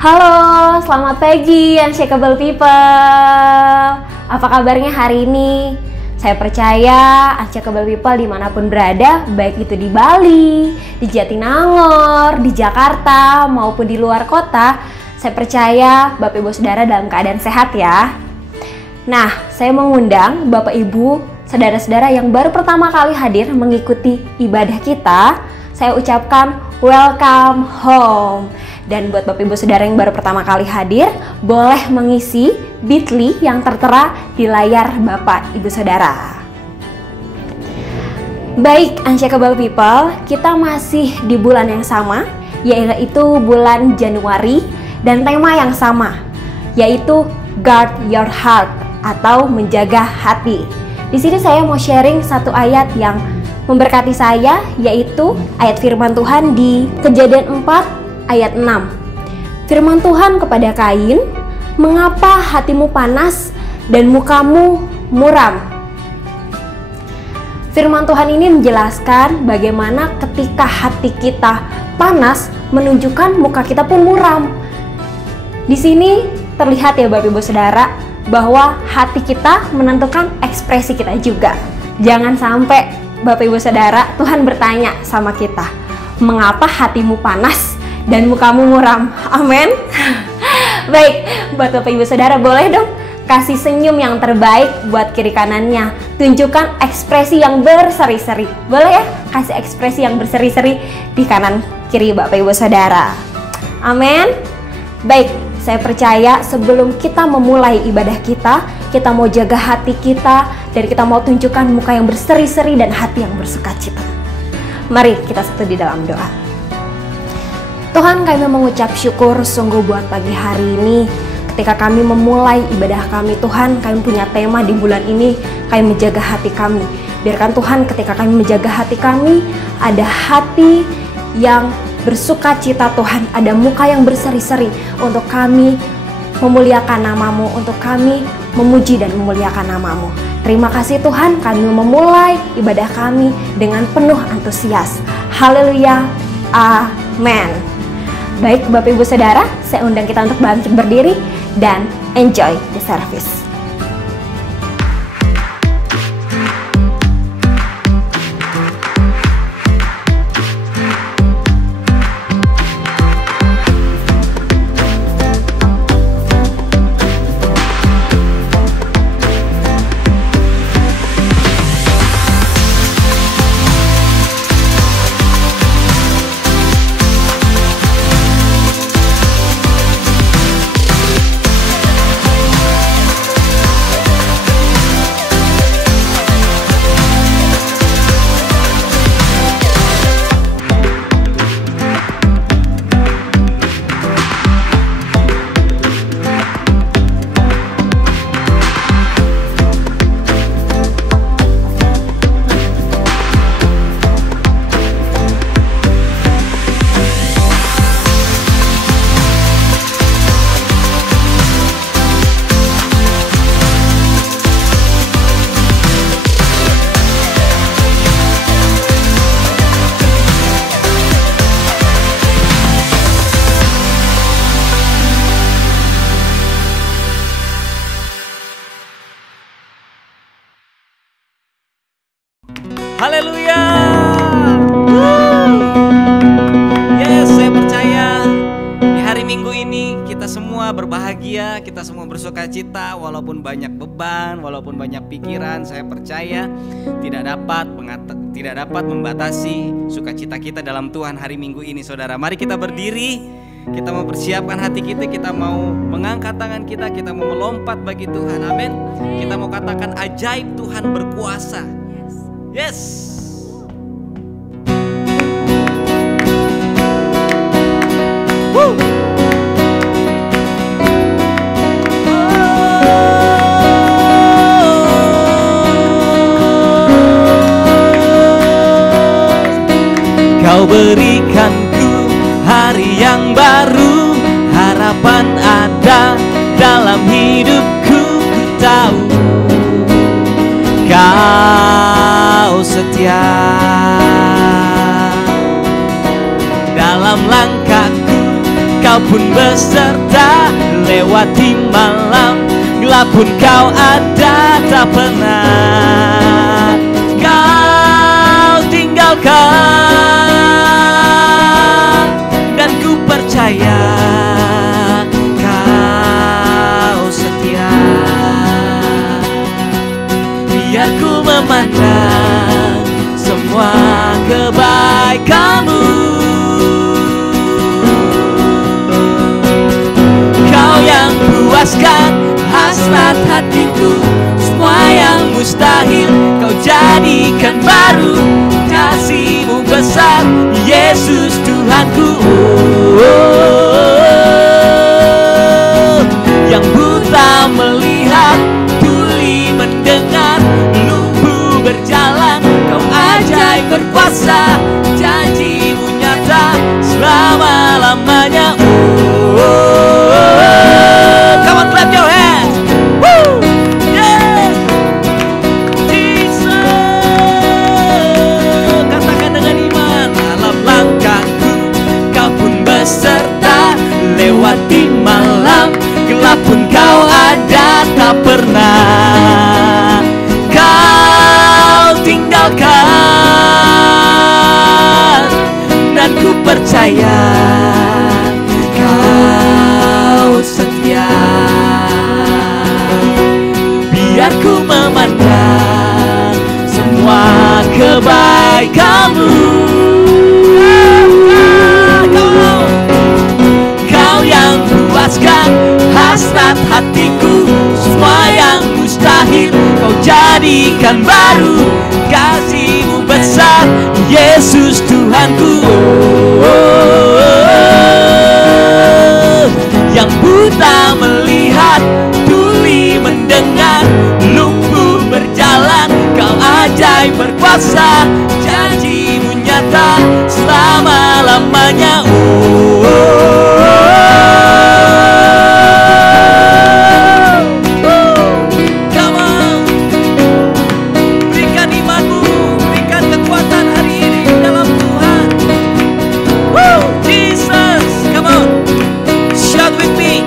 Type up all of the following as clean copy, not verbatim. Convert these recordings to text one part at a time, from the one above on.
Halo, selamat pagi Unshakable People. Apa kabarnya hari ini? Saya percaya Unshakable People dimanapun berada, baik itu di Bali, di Jatinangor, di Jakarta, maupun di luar kota, saya percaya Bapak Ibu Saudara dalam keadaan sehat ya. Nah, saya mengundang Bapak Ibu, saudara-saudara yang baru pertama kali hadir mengikuti ibadah kita, saya ucapkan welcome home. Dan buat Bapak Ibu Saudara yang baru pertama kali hadir, boleh mengisi bit.ly yang tertera di layar Bapak Ibu Saudara. Baik, Unshakable People, kita masih di bulan yang sama, yaitu bulan Januari, dan tema yang sama, yaitu Guard Your Heart atau menjaga hati. Di sini saya mau sharing satu ayat yang memberkati saya, yaitu ayat firman Tuhan di Kejadian 4 ayat 6. Firman Tuhan kepada Kain, "Mengapa hatimu panas dan mukamu muram?" Firman Tuhan ini menjelaskan bagaimana ketika hati kita panas menunjukkan muka kita pun muram. Di sini terlihat ya Bapak Ibu Saudara bahwa hati kita menentukan ekspresi kita juga. Jangan sampai Bapak Ibu Saudara Tuhan bertanya sama kita, "Mengapa hatimu panas dan mukamu muram?" Amin. Baik, buat Bapak Ibu Saudara boleh dong kasih senyum yang terbaik buat kiri kanannya. Tunjukkan ekspresi yang berseri-seri. Boleh ya? Kasih ekspresi yang berseri-seri di kanan kiri Bapak Ibu Saudara. Amin. Baik, saya percaya sebelum kita memulai ibadah kita mau jaga hati kita dan kita mau tunjukkan muka yang berseri-seri dan hati yang bersukacita. Mari kita satu di dalam doa. Tuhan, kami mengucap syukur sungguh buat pagi hari ini. Ketika kami memulai ibadah kami, Tuhan, kami punya tema di bulan ini, kami menjaga hati kami. Biarkan Tuhan ketika kami menjaga hati kami, ada hati yang bersukacita Tuhan, ada muka yang berseri-seri untuk kami memuliakan nama-Mu, untuk kami memuji dan memuliakan nama-Mu. Terima kasih Tuhan, kami memulai ibadah kami dengan penuh antusias. Haleluya, amin. Baik Bapak Ibu Saudara, saya undang kita untuk bangkit berdiri dan enjoy the service. Haleluya. Yes, saya percaya di hari Minggu ini kita semua berbahagia, kita semua bersukacita walaupun banyak beban, walaupun banyak pikiran. Saya percaya tidak dapat membatasi sukacita kita dalam Tuhan hari Minggu ini, Saudara. Mari kita berdiri, kita mau persiapkan hati kita mau mengangkat tangan kita mau melompat bagi Tuhan. Amin. Kita mau katakan ajaib Tuhan berkuasa. Yes. Woo. Kau berikanku hari yang baru, harapan ada dalam hidupku. Ku tahu Kau setia dalam langkahku, Kau Kau pun beserta lewati malam, gelap pun kau ada, tak pernah kau tinggalkan. Dan ku percaya kau setia. Biar ku memandang semua kebaikanmu. Kau yang puaskan hasrat hatiku, semua yang mustahil kau jadikan baru. Kasih-Mu besar, Yesus Tuhanku. Yang buta melihat, tuli mendengar, lumpuh berjalan, kau ajaib berkuasa. Janji-Mu nyata selama-lamanya. Come on, clap your hands. Woo! Yeah! Jesus. Katakan dengan iman, dalam langkahku kau pun beserta, lewati malam, gelap pun kau ada, tak pernah kau tinggalkan. Dan ku percaya kau setia. Biar ku memandang semua kebaikan-Mu. Kau yang puaskan hasrat hatiku, semua yang mustahil kau jadikan baru. Kasih-Mu besar, Yesus Tuhanku. Yang buta melihat, tuli mendengar, lumpuh berjalan, kau ajaib berkuasa. Janji-Mu nyata selama-lamanya. Come on, berikan imanmu, berikan kekuatan hari ini dalam Tuhan. Woo, Jesus, come on, shout with me.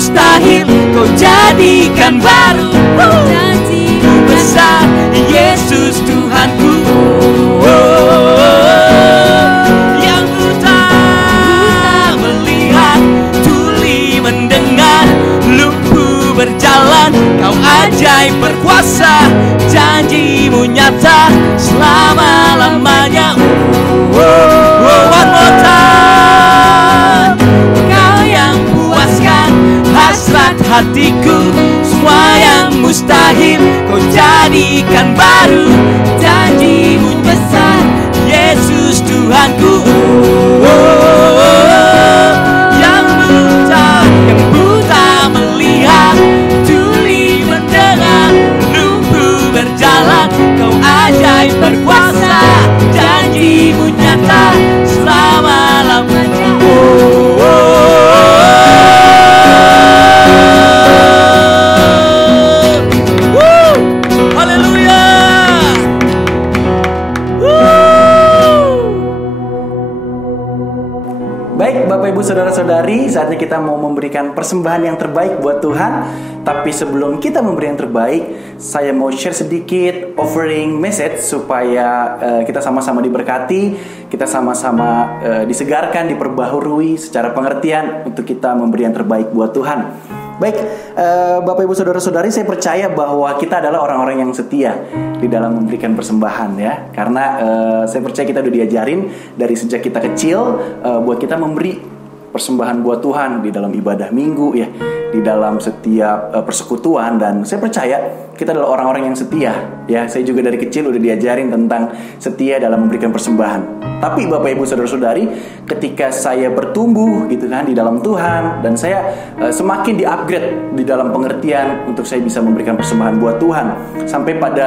Mustahil kau jadikan baru. Janji-Mu besar, Yesus Tuhanku. Yang buta melihat, tuli mendengar, lumpuh berjalan, kau ajaib berkuasa. Janji-Mu nyata selama-lamanya. One more time. Kau yang puaskan hasrat hatiku, semua yang mustahil kau jadikan baru. Janji-Mu besar, Yesus Tuhanku. Yang buta melihat, tuli mendengar, lumpuh berjalan, kau ajaib berkuasa. Janji-Mu nyata selama-lamanya. Baik Bapak Ibu Saudara-saudari, saatnya kita mau memberikan persembahan yang terbaik buat Tuhan. Tapi sebelum kita memberi yang terbaik, saya mau share sedikit offering message supaya kita sama-sama diberkati, kita sama-sama disegarkan, diperbaharui secara pengertian untuk kita memberi yang terbaik buat Tuhan. Baik, Bapak Ibu Saudara-saudari, saya percaya bahwa kita adalah orang-orang yang setia di dalam memberikan persembahan ya. Karena saya percaya kita udah diajarin dari sejak kita kecil buat kita memberi persembahan buat Tuhan di dalam ibadah minggu ya, di dalam setiap persekutuan. Dan saya percaya kita adalah orang-orang yang setia ya. Saya juga dari kecil udah diajarin tentang setia dalam memberikan persembahan. Tapi Bapak Ibu Saudara-saudari, ketika saya bertumbuh gitu kan di dalam Tuhan, dan saya semakin di-upgrade di dalam pengertian untuk saya bisa memberikan persembahan buat Tuhan, sampai pada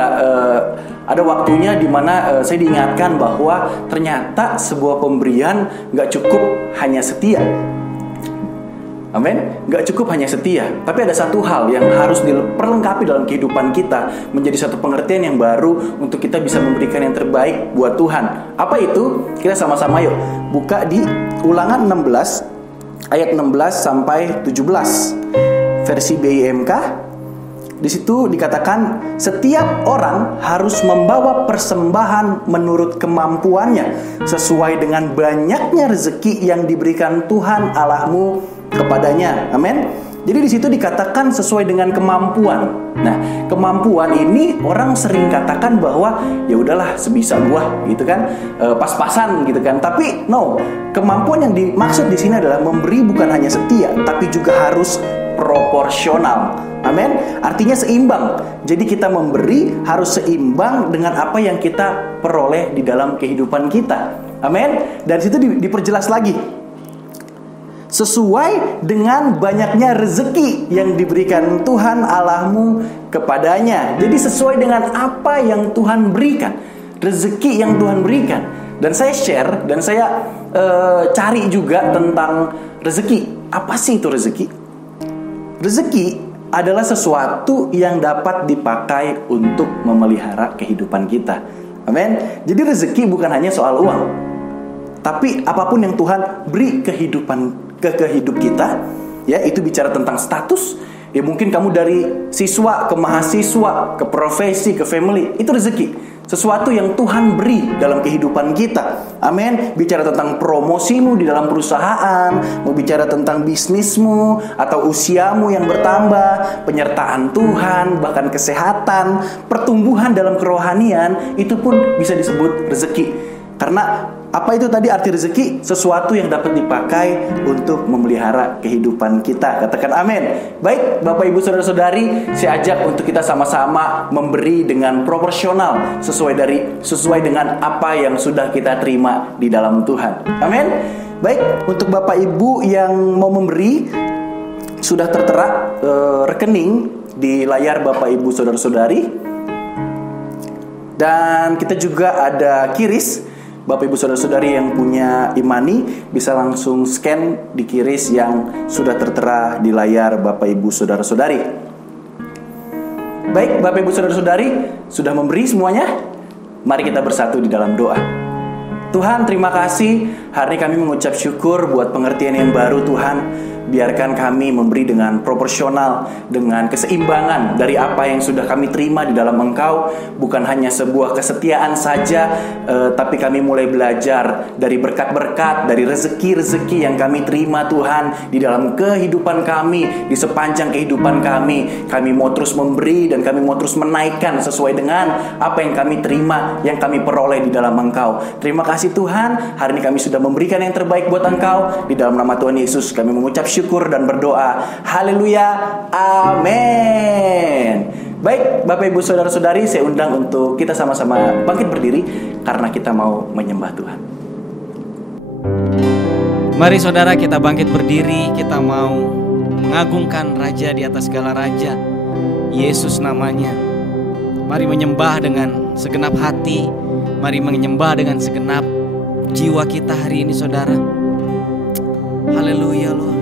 ada waktunya di mana saya diingatkan bahwa ternyata sebuah pemberian gak cukup hanya setia. Amin. Gak cukup hanya setia, tapi ada satu hal yang harus diperlengkapi dalam kehidupan kita, menjadi satu pengertian yang baru untuk kita bisa memberikan yang terbaik buat Tuhan. Apa itu? Kita sama-sama yuk buka di Ulangan 16 ayat 16 sampai 17 versi BIMK. Di situ dikatakan setiap orang harus membawa persembahan menurut kemampuannya sesuai dengan banyaknya rezeki yang diberikan Tuhan Allahmu kepadanya. Amin. Jadi di situ dikatakan sesuai dengan kemampuan. Nah, kemampuan ini orang sering katakan bahwa ya udahlah sebisa gua gitu kan, pas-pasan gitu kan. Tapi no, kemampuan yang dimaksud di sini adalah memberi bukan hanya setia, tapi juga harus proporsional. Amin. Artinya seimbang. Jadi kita memberi harus seimbang dengan apa yang kita peroleh di dalam kehidupan kita. Amin. Dan situ diperjelas lagi, sesuai dengan banyaknya rezeki yang diberikan Tuhan Allahmu kepadanya. Jadi sesuai dengan apa yang Tuhan berikan, rezeki yang Tuhan berikan. Dan saya share dan saya cari juga tentang rezeki. Apa sih itu rezeki? Rezeki adalah sesuatu yang dapat dipakai untuk memelihara kehidupan kita. Amin. Jadi rezeki bukan hanya soal uang, tapi apapun yang Tuhan beri ke hidup kita, ya, itu bicara tentang status. Ya mungkin kamu dari siswa ke mahasiswa, ke profesi, ke family, itu rezeki. Sesuatu yang Tuhan beri dalam kehidupan kita. Amin. Bicara tentang promosimu di dalam perusahaan, mau bicara tentang bisnismu atau usiamu yang bertambah, penyertaan Tuhan, bahkan kesehatan, pertumbuhan dalam kerohanian, itu pun bisa disebut rezeki. Karena apa itu tadi arti rezeki? Sesuatu yang dapat dipakai untuk memelihara kehidupan kita. Katakan amin. Baik, Bapak Ibu Saudara-saudari, saya ajak untuk kita sama-sama memberi dengan proporsional sesuai dengan apa yang sudah kita terima di dalam Tuhan. Amin. Baik, untuk Bapak Ibu yang mau memberi, sudah tertera rekening di layar Bapak Ibu Saudara-saudari. Dan kita juga ada QRIS. Bapak Ibu Saudara-saudari yang punya e-money bisa langsung scan di QRIS yang sudah tertera di layar Bapak Ibu Saudara-saudari. Baik, Bapak Ibu Saudara-saudari sudah memberi semuanya? Mari kita bersatu di dalam doa. Tuhan, terima kasih. Hari ini kami mengucap syukur buat pengertian yang baru, Tuhan. Biarkan kami memberi dengan proporsional, dengan keseimbangan dari apa yang sudah kami terima di dalam Engkau. Bukan hanya sebuah kesetiaan saja, tapi kami mulai belajar dari berkat-berkat, dari rezeki-rezeki yang kami terima, Tuhan, di dalam kehidupan kami, di sepanjang kehidupan kami. Kami mau terus memberi dan kami mau terus menaikkan sesuai dengan apa yang kami terima, yang kami peroleh di dalam Engkau. Terima kasih Tuhan, hari ini kami sudah memberikan yang terbaik buat Engkau. Di dalam nama Tuhan Yesus kami mengucap syukur dan berdoa. Haleluya. Amin. Baik, Bapak Ibu Saudara-saudari, saya undang untuk kita sama-sama bangkit berdiri karena kita mau menyembah Tuhan. Mari saudara, kita bangkit berdiri. Kita mau mengagungkan Raja di atas segala raja, Yesus namanya. Mari menyembah dengan segenap hati. Mari menyembah dengan segenap jiwa kita hari ini, saudara. Haleluya, Lord.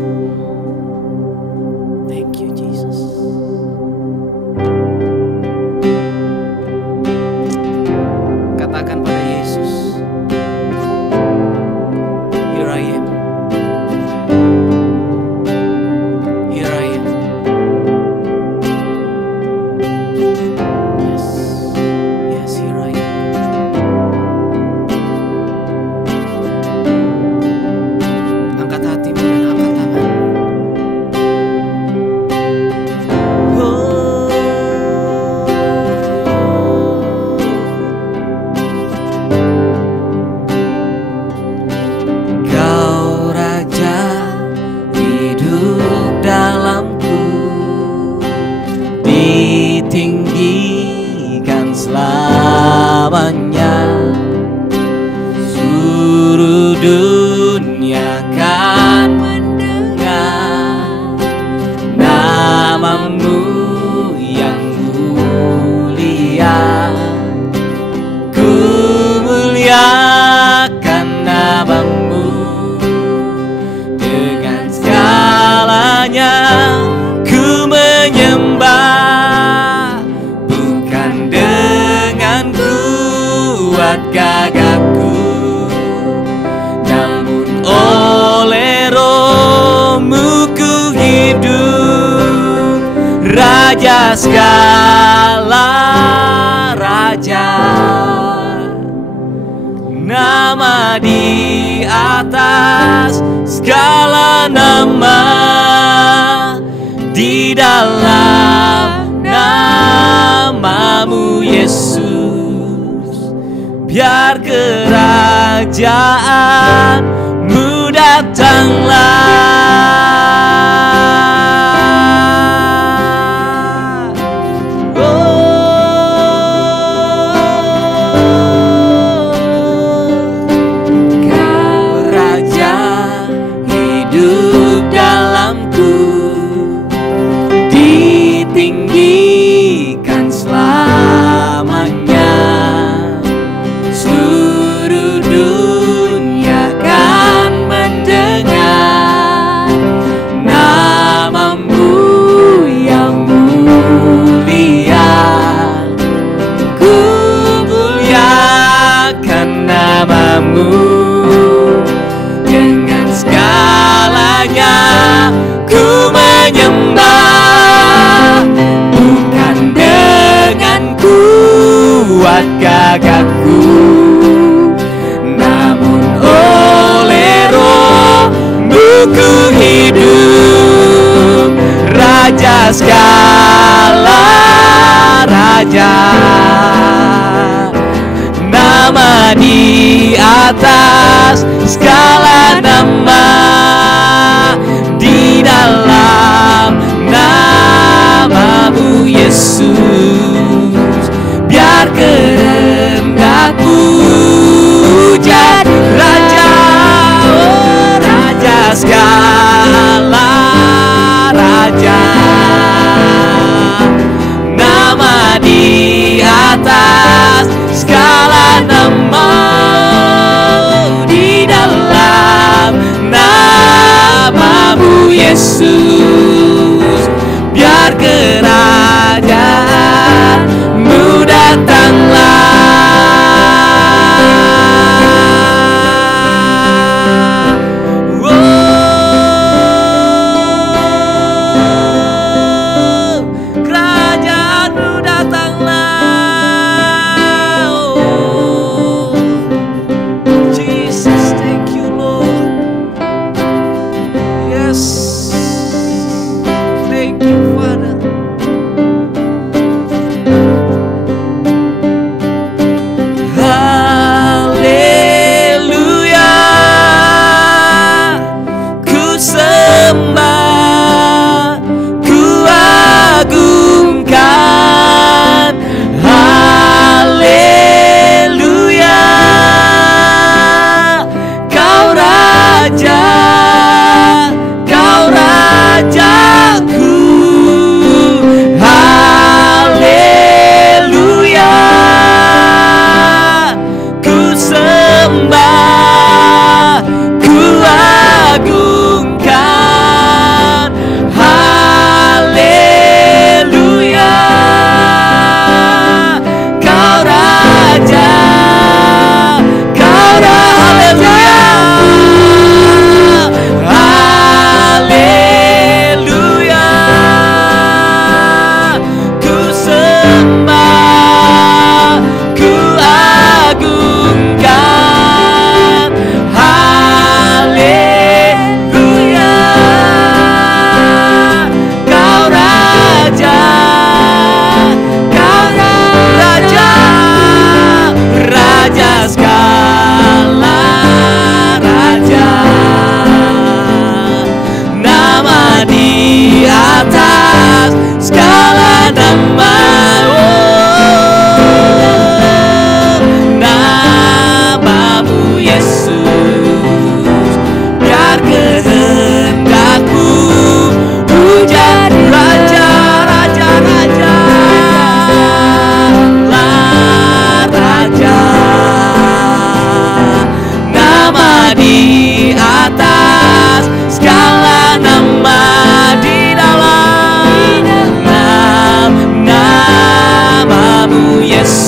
Thank you, Jesus. Katakan pada Yesus, here I am. Here I am. Yes, yes, here I am. Angkat hatimu dan angkat tangan. ditinggikan selamanya. Seluruh dunia kan mendengar namamu yang mulia. Ku muliakan namamu dengan segalanya. Ku menyembah bukan dengan kuat gagahku, namun oleh Roh-Mu ku hidup. Raja segala raja, nama di atas segala nama, di dalam namamu Yesus. Biar kerajaan-Mu datanglah. Kau Raja hidup dalamku, ditinggikan selamanya. Seluruh dunia kan mendengar namamu yang mulia. Ku muliakan namamu dengan segalanya. Ku menyembah bukan dengan kuat gagahku, namun oleh Roh-Mu ku hidup. Raja segala raja, nama di atas segala nama, di dalam namamu Yesus. Biar kehendakmu jadi raja, oh raja segala raja, nama di atas segala nama, di dalam namamu Yesus. Biar kerajaan-Mu datanglah. Oh, kerajaan-Mu datanglah.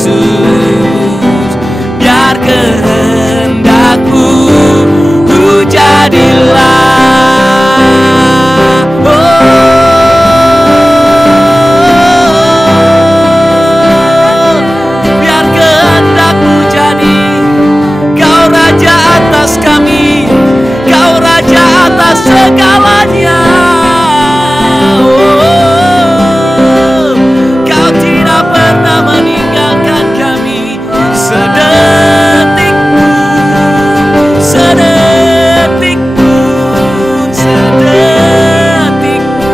Yesus. Biar kehendak-Mu jadilah. Biar kehendak-Mu jadi. Kau Raja atas kami, Kau Raja atas segalanya. Kau tidak pernah meninggalkan kami sedetik pun, sedetik pun, sedetik pun.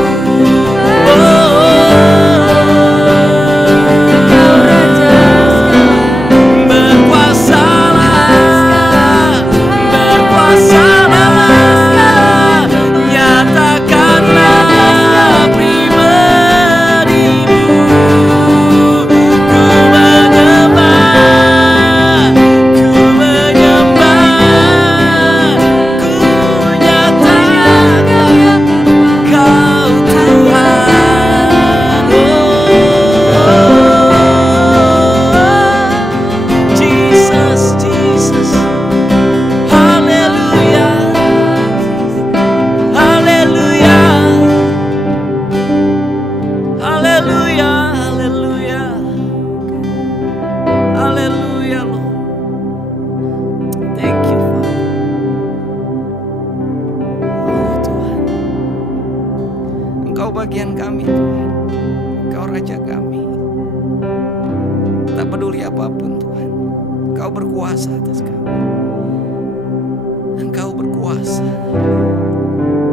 Kau Raja berkuasalah, berkuasalah, nyatakanlah pribadi-Mu. Ku menyembah, ku menyembah, ku nyatakan Kau Tuhan. Jesus, Jesus. Haleluya, haleluya, haleluya, haleluya, haleluya, Lord. Thank you, Father. Oh Tuhan, Engkau bagian kami, Tuhan. Engkau Raja kami. Tak peduli apapun, Tuhan, Engkau berkuasa atas kami. Engkau berkuasa.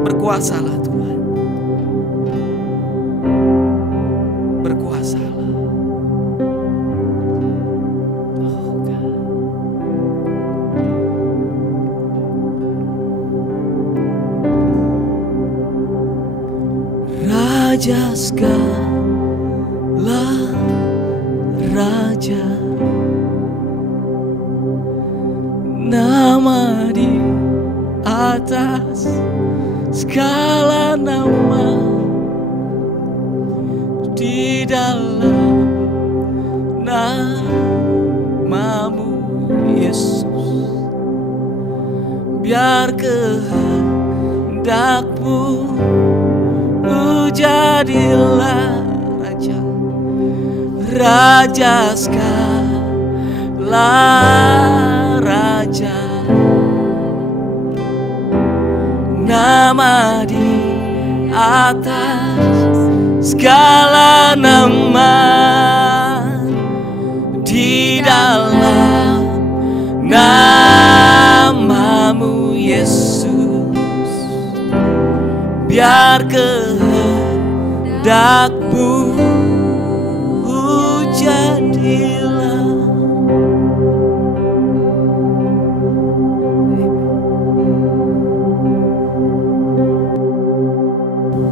Berkuasalah Tuhan. Berkuasalah. Oh God. Raja segala raja, nama di atas segala nama, di dalam nama-Mu Yesus. Biar kehendak-Mu jadilah Raja, Raja segala raja, nama di atas segala nama, di dalam nama-Mu Yesus. Biar kehendak-Mu jadilah.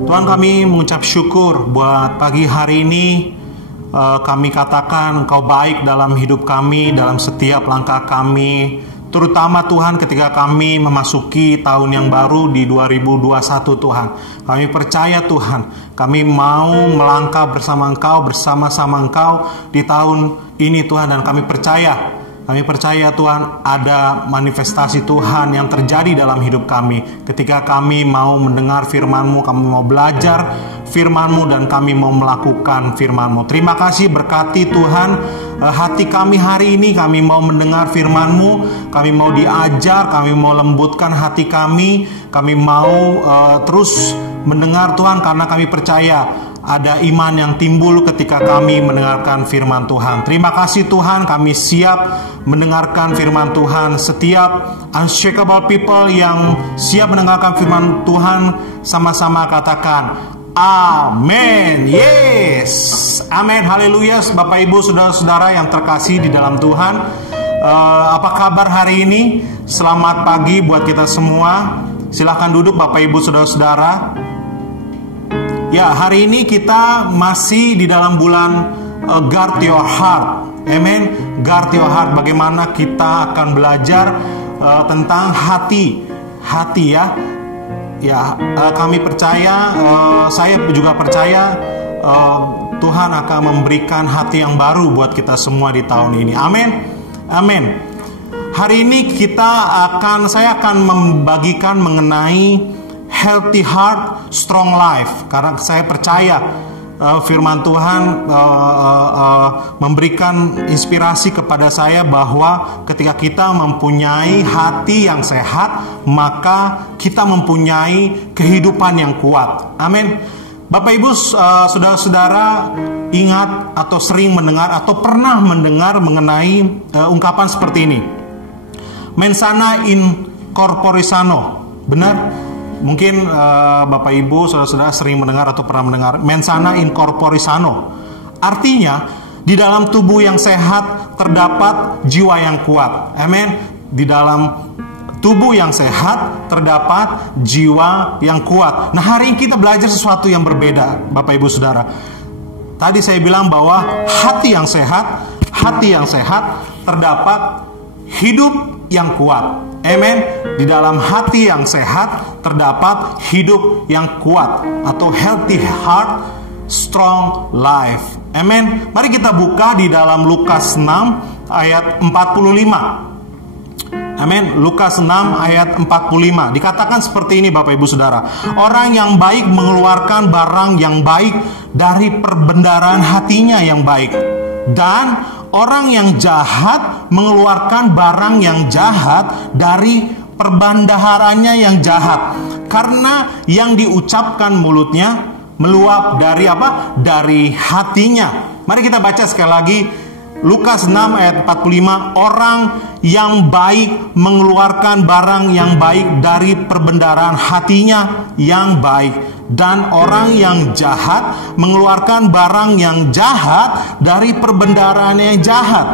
Tuhan, kami mengucap syukur buat pagi hari ini. Kami katakan Engkau baik dalam hidup kami, dalam setiap langkah kami. Terutama Tuhan ketika kami memasuki tahun yang baru di 2021 Tuhan. Kami percaya Tuhan, kami mau melangkah bersama Engkau, bersama-sama Engkau di tahun ini Tuhan. Dan kami percaya Tuhan ada manifestasi Tuhan yang terjadi dalam hidup kami. Ketika kami mau mendengar firman-Mu, kami mau belajar firman-Mu, dan kami mau melakukan firman-Mu. Terima kasih, berkati Tuhan hati kami hari ini. Kami mau mendengar firman-Mu, kami mau diajar, kami mau lembutkan hati kami. Kami mau terus mendengar Tuhan, karena kami percaya ada iman yang timbul ketika kami mendengarkan firman Tuhan. Terima kasih Tuhan, kami siap mendengarkan firman Tuhan. Setiap unshakable people yang siap mendengarkan firman Tuhan, sama-sama katakan amin. Yes, amin, haleluya. Bapak Ibu, saudara-saudara yang terkasih di dalam Tuhan, apa kabar hari ini? Selamat pagi buat kita semua. Silahkan duduk Bapak Ibu, saudara-saudara. Ya, hari ini kita masih di dalam bulan Guard Your Heart. Amen. Guard Your Heart. Bagaimana kita akan belajar tentang hati ya. Ya, kami percaya, saya juga percaya Tuhan akan memberikan hati yang baru buat kita semua di tahun ini. Amin. Amin. Hari ini saya akan membagikan mengenai healthy heart, strong life. Karena saya percaya firman Tuhan memberikan inspirasi kepada saya bahwa ketika kita mempunyai hati yang sehat, maka kita mempunyai kehidupan yang kuat. Amin. Bapak Ibu, saudara-saudara ingat atau sering mendengar atau pernah mendengar mengenai ungkapan seperti ini. Mens sana in corpore sano. Benar? Mungkin Bapak Ibu, saudara-saudara sering mendengar atau pernah mendengar mens sana in corpore sano. Artinya, di dalam tubuh yang sehat terdapat jiwa yang kuat. Amin. Di dalam tubuh yang sehat terdapat jiwa yang kuat. Nah, hari ini kita belajar sesuatu yang berbeda, Bapak Ibu Saudara. Tadi saya bilang bahwa hati yang sehat terdapat hidup yang kuat. Amen. Di dalam hati yang sehat terdapat hidup yang kuat, atau healthy heart, strong life. Amen. Mari kita buka di dalam Lukas 6 ayat 45. Amin. Lukas 6 ayat 45. Dikatakan seperti ini, Bapak Ibu Saudara. Orang yang baik mengeluarkan barang yang baik dari perbendaharaan hatinya yang baik. Dan orang yang jahat mengeluarkan barang yang jahat dari perbendaharannya yang jahat. Karena yang diucapkan mulutnya meluap dari apa? Dari hatinya. Mari kita baca sekali lagi. Lukas 6 ayat 45. Orang yang baik mengeluarkan barang yang baik dari perbendaharaan hatinya yang baik. Dan orang yang jahat mengeluarkan barang yang jahat dari perbendaharaan yang jahat.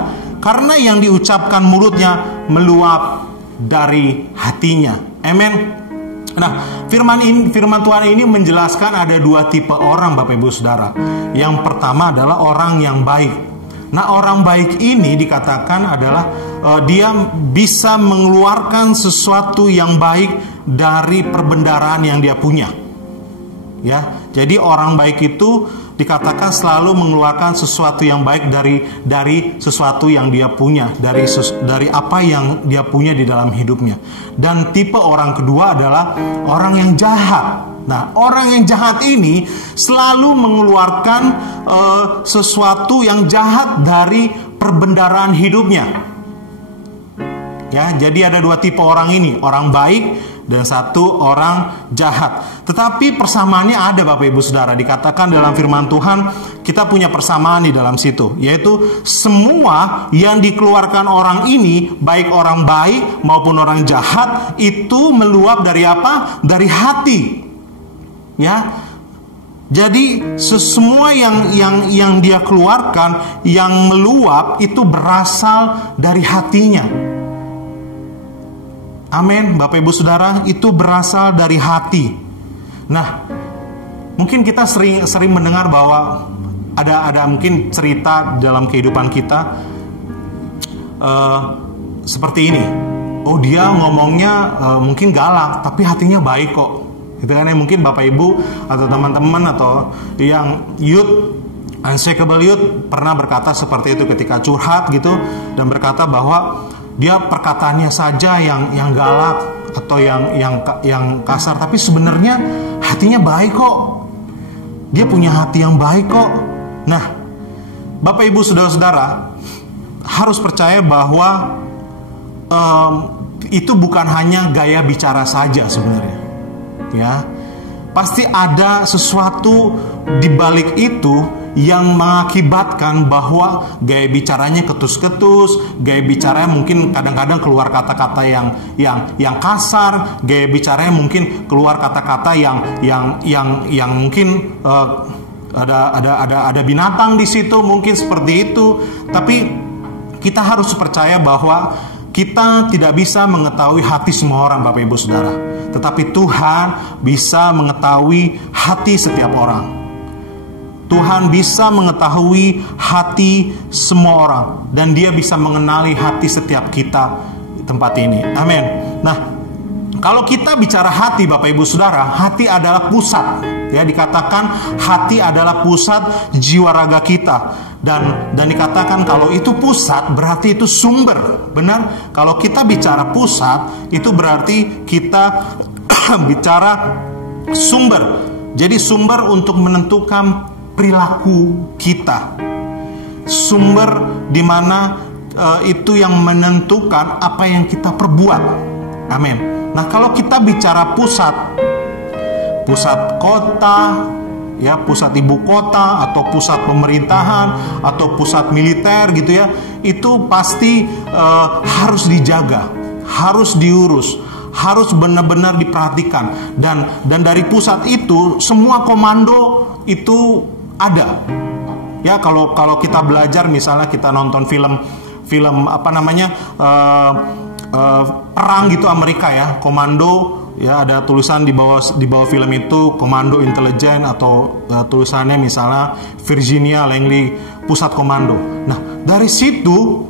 Karena yang diucapkan mulutnya meluap dari hatinya. Amin. Nah, firman Tuhan ini menjelaskan ada dua tipe orang, Bapak Ibu Saudara. Yang pertama adalah orang yang baik. Nah, orang baik ini dikatakan adalah dia bisa mengeluarkan sesuatu yang baik dari perbendaharaan yang dia punya. Ya, jadi orang baik itu dikatakan selalu mengeluarkan sesuatu yang baik dari sesuatu yang dia punya, dari apa yang dia punya di dalam hidupnya. Dan tipe orang kedua adalah orang yang jahat. Nah, orang yang jahat ini selalu mengeluarkan sesuatu yang jahat dari perbendaharaan hidupnya. Ya, jadi ada dua tipe orang ini, orang baik dan satu orang jahat. Tetapi persamaannya ada, Bapak Ibu Saudara. Dikatakan dalam firman Tuhan, kita punya persamaan di dalam situ, yaitu semua yang dikeluarkan orang ini, baik orang baik maupun orang jahat, itu meluap dari apa? Dari hati. Ya, jadi semua yang dia keluarkan, yang meluap itu berasal dari hatinya. Amin, Bapak Ibu Saudara, itu berasal dari hati. Nah, mungkin kita sering mendengar bahwa ada mungkin cerita dalam kehidupan kita seperti ini. Oh, dia ngomongnya mungkin galak, tapi hatinya baik kok. Itu kan, mungkin Bapak Ibu atau teman-teman atau yang youth, unshakable youth pernah berkata seperti itu ketika curhat gitu, dan berkata bahwa dia perkataannya saja yang galak atau yang kasar, tapi sebenarnya hatinya baik kok. Dia punya hati yang baik kok. Nah, Bapak Ibu saudara-saudara harus percaya bahwa itu bukan hanya gaya bicara saja sebenarnya. Ya, pasti ada sesuatu di balik itu yang mengakibatkan bahwa gaya bicaranya ketus-ketus, gaya bicaranya mungkin kadang-kadang keluar kata-kata yang kasar, gaya bicaranya mungkin keluar kata-kata yang mungkin ada binatang di situ, mungkin seperti itu. Tapi kita harus percaya bahwa kita tidak bisa mengetahui hati semua orang, Bapak Ibu Saudara. Tetapi Tuhan bisa mengetahui hati setiap orang. Tuhan bisa mengetahui hati semua orang. Dan Dia bisa mengenali hati setiap kita di tempat ini. Amin. Nah, kalau kita bicara hati, Bapak Ibu Saudara, hati adalah pusat. Ya, dikatakan hati adalah pusat jiwa raga kita. Dan dikatakan kalau itu pusat berarti itu sumber. Benar? Kalau kita bicara pusat itu berarti kita bicara sumber. Jadi sumber untuk menentukan perilaku kita. Sumber di mana itu yang menentukan apa yang kita perbuat. Amin. Nah, kalau kita bicara pusat kota, ya, pusat ibu kota atau pusat pemerintahan atau pusat militer gitu ya, itu pasti harus dijaga, harus diurus, harus benar-benar diperhatikan. Dan dari pusat itu semua komando itu ada. Ya, kalau kita belajar, misalnya kita nonton film perang gitu Amerika ya, komando. Ya, ada tulisan di bawah film itu Komando Intelijen, atau tulisannya misalnya Virginia Langley Pusat Komando. Nah, dari situ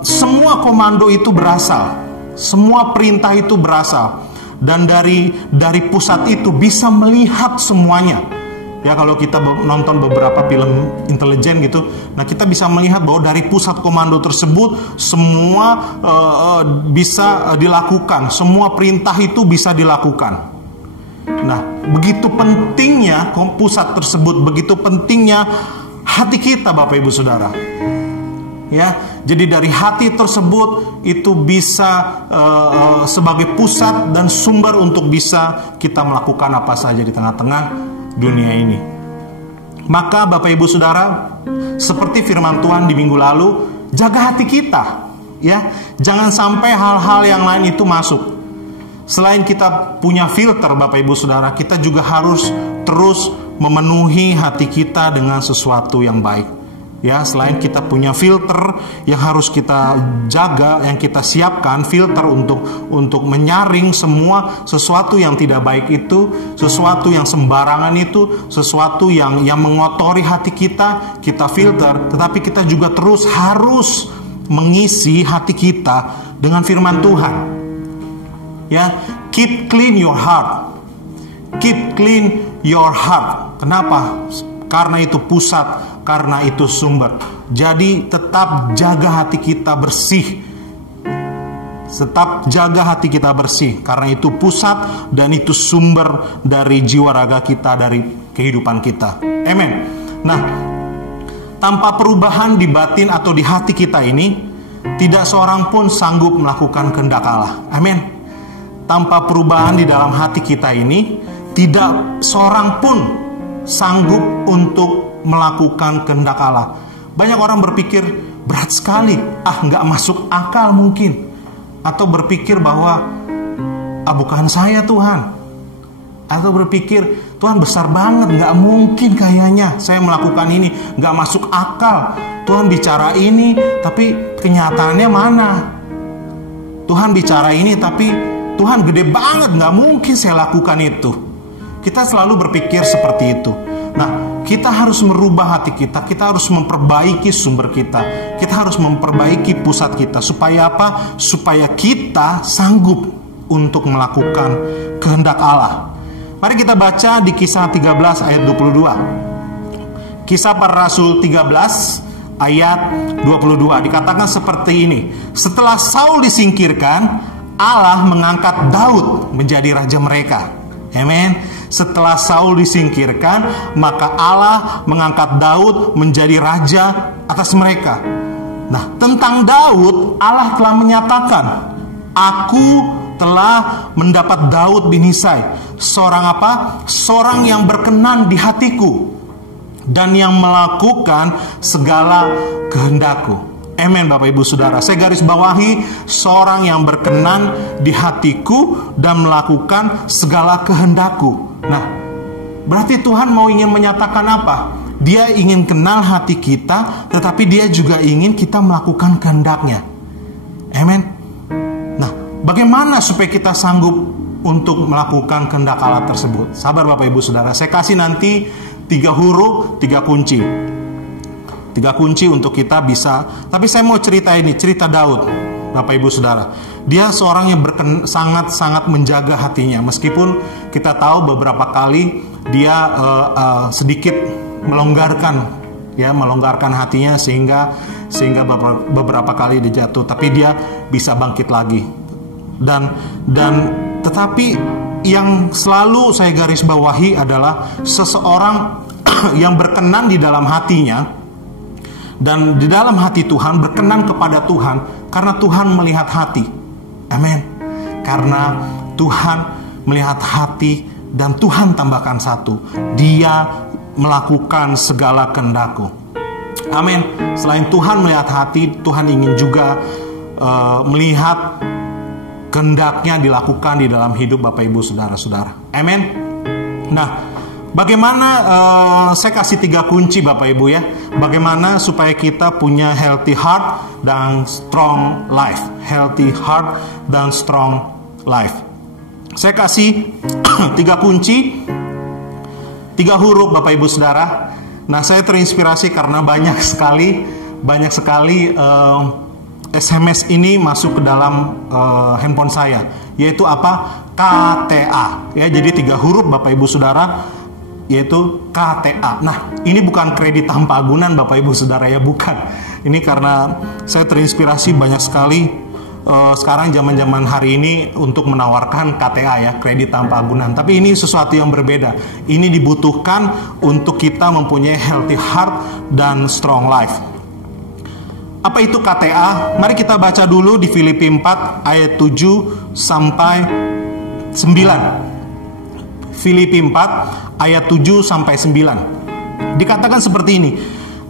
semua komando itu berasal, semua perintah itu berasal, dan dari pusat itu bisa melihat semuanya. Ya, kalau kita nonton beberapa film intelijen gitu, nah kita bisa melihat bahwa dari pusat komando tersebut semua bisa dilakukan, semua perintah itu bisa dilakukan. Nah, begitu pentingnya pusat tersebut, begitu pentingnya hati kita, Bapak Ibu Saudara. Ya, jadi dari hati tersebut itu bisa sebagai pusat dan sumber untuk bisa kita melakukan apa saja di tengah-tengah dunia ini. Maka Bapak Ibu Saudara, seperti firman Tuhan di minggu lalu, jaga hati kita, ya. Jangan sampai hal-hal yang lain itu masuk. Selain kita punya filter, Bapak Ibu Saudara, kita juga harus terus memenuhi hati kita dengan sesuatu yang baik. Ya, selain kita punya filter yang harus kita jaga, yang kita siapkan filter untuk menyaring semua sesuatu yang tidak baik itu, sesuatu yang sembarangan itu, sesuatu yang mengotori hati kita filter. Tetapi kita juga terus harus mengisi hati kita dengan firman Tuhan. Ya, keep clean your heart. Keep clean your heart. Kenapa? Karena itu pusat, karena itu sumber. Jadi tetap jaga hati kita bersih. Tetap jaga hati kita bersih, karena itu pusat dan itu sumber dari jiwa raga kita, dari kehidupan kita. Amen. Nah, tanpa perubahan di batin atau di hati kita ini, tidak seorang pun sanggup melakukan kehendak Allah. Amin. Tanpa perubahan di dalam hati kita ini, tidak seorang pun sanggup untuk melakukan kehendak Allah. Banyak orang berpikir berat sekali, nggak masuk akal mungkin, atau berpikir bahwa bukan saya Tuhan, atau berpikir Tuhan besar banget, nggak mungkin kayaknya saya melakukan ini, nggak masuk akal. Tuhan bicara ini, tapi kenyataannya mana? Tuhan bicara ini, tapi Tuhan gede banget, nggak mungkin saya lakukan itu. Kita selalu berpikir seperti itu. Nah, kita harus merubah hati kita harus memperbaiki sumber kita harus memperbaiki pusat kita. Supaya apa? Supaya kita sanggup untuk melakukan kehendak Allah. Mari kita baca di Kisah 13 ayat 22. Kisah Para Rasul 13 ayat 22 dikatakan seperti ini. Setelah Saul disingkirkan, Allah mengangkat Daud menjadi raja mereka. Amen. Setelah Saul disingkirkan, maka Allah mengangkat Daud menjadi raja atas mereka. Nah, tentang Daud, Allah telah menyatakan, aku telah mendapat Daud bin Isai, seorang apa? Seorang yang berkenan di hatiku dan yang melakukan segala kehendakku. Amin, Bapak Ibu Saudara. Saya garis bawahi, seorang yang berkenan di hatiku dan melakukan segala kehendakku. Nah, berarti Tuhan ingin menyatakan apa? Dia ingin kenal hati kita, tetapi dia juga ingin kita melakukan kehendaknya. Amin. Nah, bagaimana supaya kita sanggup untuk melakukan kehendak Allah tersebut? Sabar Bapak Ibu Saudara, saya kasih nanti 3 huruf, 3 kunci. 3 kunci untuk kita bisa. Tapi saya mau cerita ini, cerita Daud. Bapak Ibu Saudara. Dia seorang yang sangat-sangat menjaga hatinya. Meskipun kita tahu beberapa kali dia sedikit melonggarkan hatinya sehingga beberapa kali dia jatuh, tapi dia bisa bangkit lagi. Dan tetapi yang selalu saya garis bawahi adalah seseorang yang berkenan di dalam hatinya dan di dalam hati Tuhan, berkenan kepada Tuhan karena Tuhan melihat hati. Amin. Karena Tuhan melihat hati dan Tuhan tambahkan satu, Dia melakukan segala kehendakku. Amin. Selain Tuhan melihat hati, Tuhan ingin juga melihat kehendaknya dilakukan di dalam hidup Bapak Ibu Saudara-saudara. Amin. Nah, bagaimana saya kasih 3 kunci Bapak Ibu ya. Bagaimana supaya kita punya healthy heart dan strong life. Healthy heart dan strong life. Saya kasih 3 kunci, 3 huruf Bapak Ibu Saudara. Nah, saya terinspirasi karena banyak sekali SMS ini masuk ke dalam handphone saya, yaitu apa? KTA. Ya, jadi 3 huruf Bapak Ibu Saudara, yaitu KTA. Nah, ini bukan kredit tanpa agunan Bapak Ibu Saudara ya, bukan. Ini karena saya terinspirasi banyak sekali sekarang zaman hari ini untuk menawarkan KTA ya, kredit tanpa agunan. Tapi ini sesuatu yang berbeda. Ini dibutuhkan untuk kita mempunyai healthy heart dan strong life. Apa itu KTA? Mari kita baca dulu di Filipi 4 ayat 7 sampai 9. Filipi 4 ayat 7 sampai 9. Dikatakan seperti ini.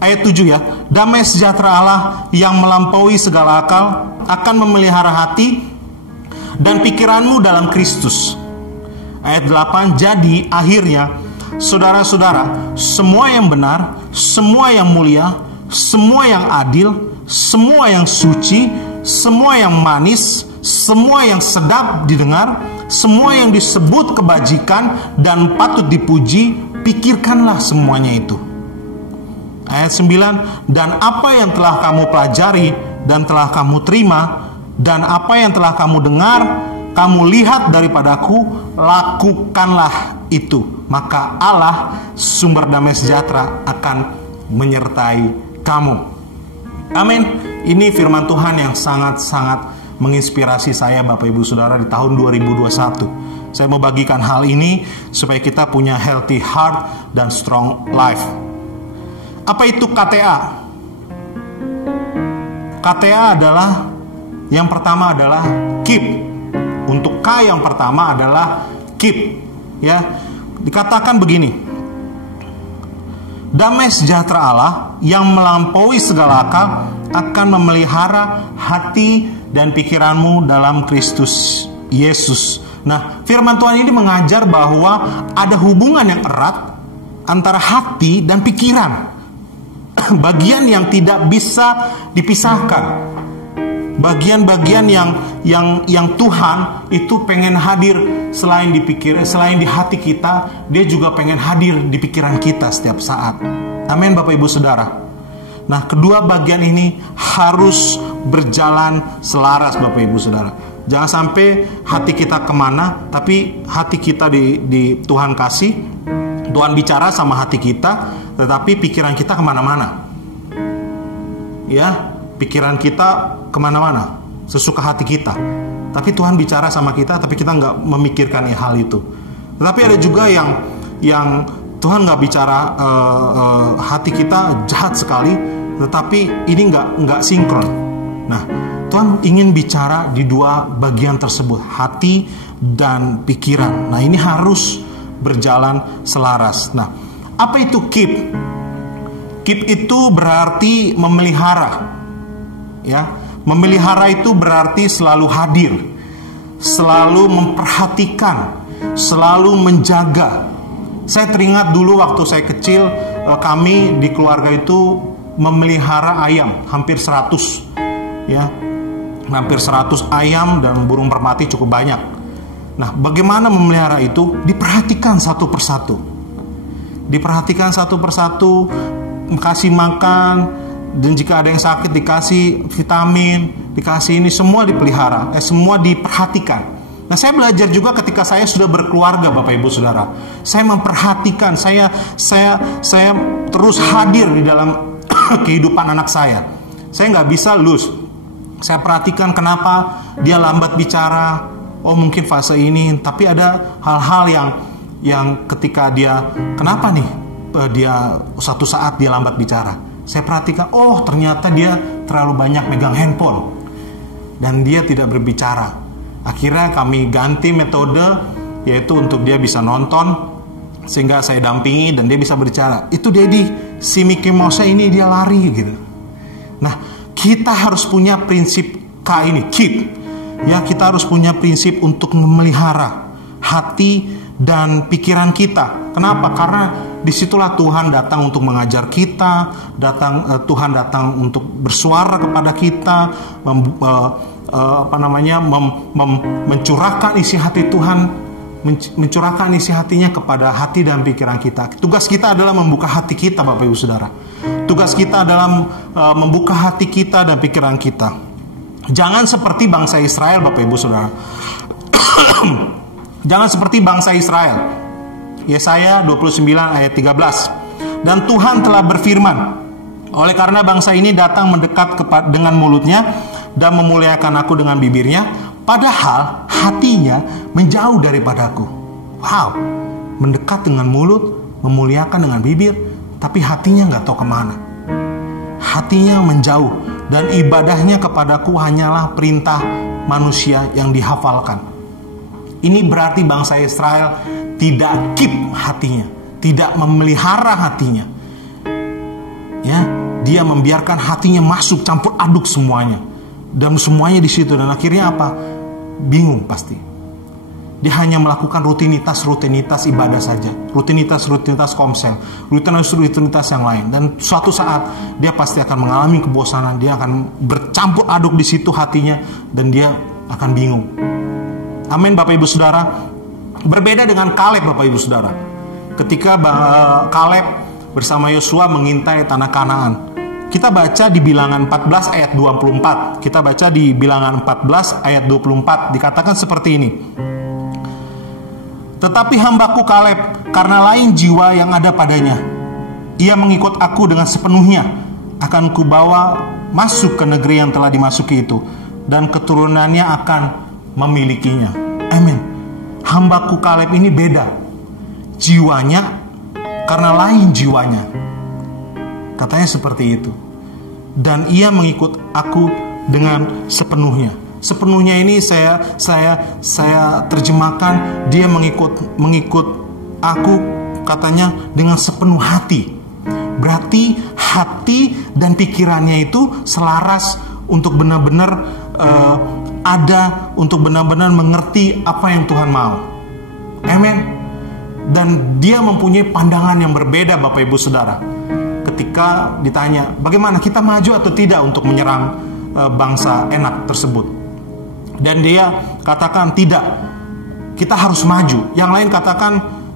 Ayat 7 ya. Damai sejahtera Allah yang melampaui segala akal akan memelihara hati dan pikiranmu dalam Kristus. Ayat 8. Jadi akhirnya saudara-saudara, semua yang benar, semua yang mulia, semua yang adil, semua yang suci, semua yang manis, semua yang sedap didengar, semua yang disebut kebajikan dan patut dipuji, pikirkanlah semuanya itu. Ayat 9. Dan apa yang telah kamu pelajari dan telah kamu terima, dan apa yang telah kamu dengar, kamu lihat daripadaku, lakukanlah itu. Maka Allah, sumber damai sejahtera, akan menyertai kamu. Amin. Ini firman Tuhan yang sangat-sangat menginspirasi saya Bapak Ibu Saudara di tahun 2021. Saya mau bagikan hal ini supaya kita punya healthy heart dan strong life. Apa itu KTA? KTA adalah, yang pertama adalah keep. Untuk K yang pertama adalah keep. Ya, dikatakan begini. Damai sejahtera Allah yang melampaui segala akal akan memelihara hati dan pikiranmu dalam Kristus Yesus. Nah, firman Tuhan ini mengajar bahwa ada hubungan yang erat antara hati dan pikiran. Bagian yang tidak bisa dipisahkan. Bagian-bagian yang Tuhan itu pengen hadir selain di hati kita, Dia juga pengen hadir di pikiran kita setiap saat. Amin Bapak Ibu Saudara. Nah, kedua bagian ini harus berjalan selaras Bapak Ibu Saudara. Jangan sampai hati kita kemana, tapi hati kita di Tuhan kasih, Tuhan bicara sama hati kita, tetapi pikiran kita kemana-mana. Ya, pikiran kita kemana-mana, sesuka hati kita. Tapi Tuhan bicara sama kita, tapi kita nggak memikirkan hal itu. Tetapi ada juga yang Tuhan nggak bicara, hati kita jahat sekali, tetapi ini nggak sinkron. Nah, Tuhan ingin bicara di dua bagian tersebut, hati dan pikiran. Nah, ini harus berjalan selaras. Nah, apa itu keep? Keep itu berarti memelihara. Ya, memelihara itu berarti selalu hadir, selalu memperhatikan, selalu menjaga. Saya teringat dulu waktu saya kecil, kami di keluarga itu memelihara ayam hampir 100, ya, hampir 100 ayam dan burung merpati cukup banyak. Nah, bagaimana memelihara itu? Diperhatikan satu persatu, kasih makan, Dan jika ada yang sakit dikasih vitamin, dikasih ini, semua dipelihara, semua diperhatikan. Nah, saya belajar juga ketika saya sudah berkeluarga, Bapak Ibu Saudara. Saya memperhatikan, saya terus hadir di dalam kehidupan anak saya. Saya nggak bisa lose. Saya perhatikan kenapa dia lambat bicara. Oh, mungkin fase ini, tapi ada hal-hal yang ketika dia, kenapa nih dia satu saat dia lambat bicara. Saya perhatikan, oh ternyata dia terlalu banyak megang handphone dan dia tidak berbicara. Akhirnya kami ganti metode, yaitu untuk dia bisa nonton, sehingga saya dampingi dan dia bisa berbicara. Itu Daddy, si Mickey Mouse ini dia lari gitu. Nah, kita harus punya prinsip K ini, keep. Ya, kita harus punya prinsip untuk memelihara hati dan pikiran kita. Kenapa? Karena disitulah Tuhan datang untuk mengajar kita, Tuhan datang untuk bersuara kepada kita, mencurahkan isi hati Tuhan, mencurahkan isi hatinya kepada hati dan pikiran kita. Tugas kita adalah membuka hati kita, Bapak Ibu Saudara. Tugas kita adalah membuka hati kita dan pikiran kita. Jangan seperti bangsa Israel, Bapak Ibu Saudara. Jangan seperti bangsa Israel. Yesaya 29 ayat 13. Dan Tuhan telah berfirman, oleh karena bangsa ini datang mendekat dengan mulutnya dan memuliakan aku dengan bibirnya, padahal hatinya menjauh daripadaku. Wow, mendekat dengan mulut, memuliakan dengan bibir, tapi hatinya nggak tahu kemana. Hatinya menjauh, dan ibadahnya kepadaku hanyalah perintah manusia yang dihafalkan. Ini berarti bangsa Israel tidak keep hatinya, tidak memelihara hatinya. Ya, dia membiarkan hatinya masuk campur aduk semuanya, dan semuanya di situ, dan akhirnya apa? Bingung pasti. Dia hanya melakukan rutinitas ibadah saja, rutinitas komsel, rutinitas yang lain, dan suatu saat dia pasti akan mengalami kebosanan. Dia akan bercampur aduk di situ hatinya, dan dia akan bingung. Amin, Bapak Ibu Saudara. Berbeda dengan Kaleb, Bapak Ibu Saudara. Ketika Kaleb bersama Yosua mengintai tanah Kanaan, kita baca di Bilangan 14 ayat 24. Kita baca di Bilangan 14 ayat 24, dikatakan seperti ini. Tetapi hambaku Kaleb, karena lain jiwa yang ada padanya, ia mengikut aku dengan sepenuhnya. Akan kubawa masuk ke negeri yang telah dimasuki itu, dan keturunannya akan memilikinya. Amin. Hambaku Kaleb ini beda jiwanya, karena lain jiwanya. Katanya seperti itu. Dan ia mengikut aku dengan sepenuhnya. Sepenuhnya ini saya terjemahkan, dia mengikut aku, katanya dengan sepenuh hati. Berarti hati dan pikirannya itu selaras untuk benar-benar ada, untuk benar-benar mengerti apa yang Tuhan mau. Amin. Dan dia mempunyai pandangan yang berbeda, Bapak Ibu Saudara. Ketika ditanya, bagaimana kita maju atau tidak untuk menyerang bangsa Enak tersebut, dan dia katakan tidak, kita harus maju. Yang lain katakan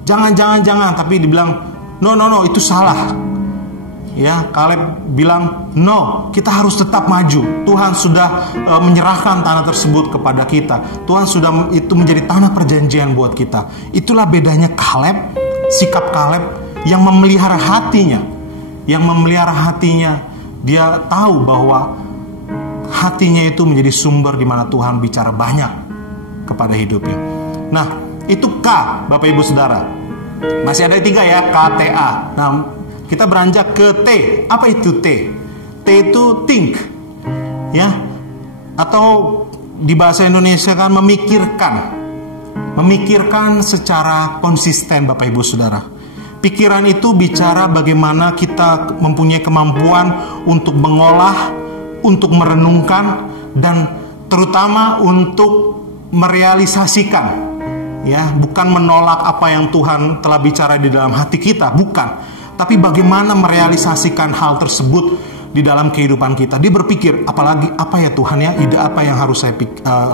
jangan, tapi dibilang no, itu salah. Ya, Kaleb bilang no, kita harus tetap maju. Tuhan sudah menyerahkan tanah tersebut kepada kita. Tuhan sudah, itu menjadi tanah perjanjian buat kita. Itulah bedanya Kaleb, sikap Kaleb yang memelihara hatinya. Yang memelihara hatinya, dia tahu bahwa hatinya itu menjadi sumber di mana Tuhan bicara banyak kepada hidupnya. Nah, itu K, Bapak Ibu Saudara. Masih ada 3 ya, KTA. Nah, kita beranjak ke T. Apa itu T? T itu think, ya, atau di bahasa Indonesia kan memikirkan secara konsisten, Bapak Ibu Saudara. Pikiran itu bicara bagaimana kita mempunyai kemampuan untuk mengolah, untuk merenungkan, dan terutama untuk merealisasikan. Ya, bukan menolak apa yang Tuhan telah bicara di dalam hati kita, bukan. Tapi bagaimana merealisasikan hal tersebut di dalam kehidupan kita. Dia berpikir, apalagi apa ya Tuhan ya, ide apa yang harus saya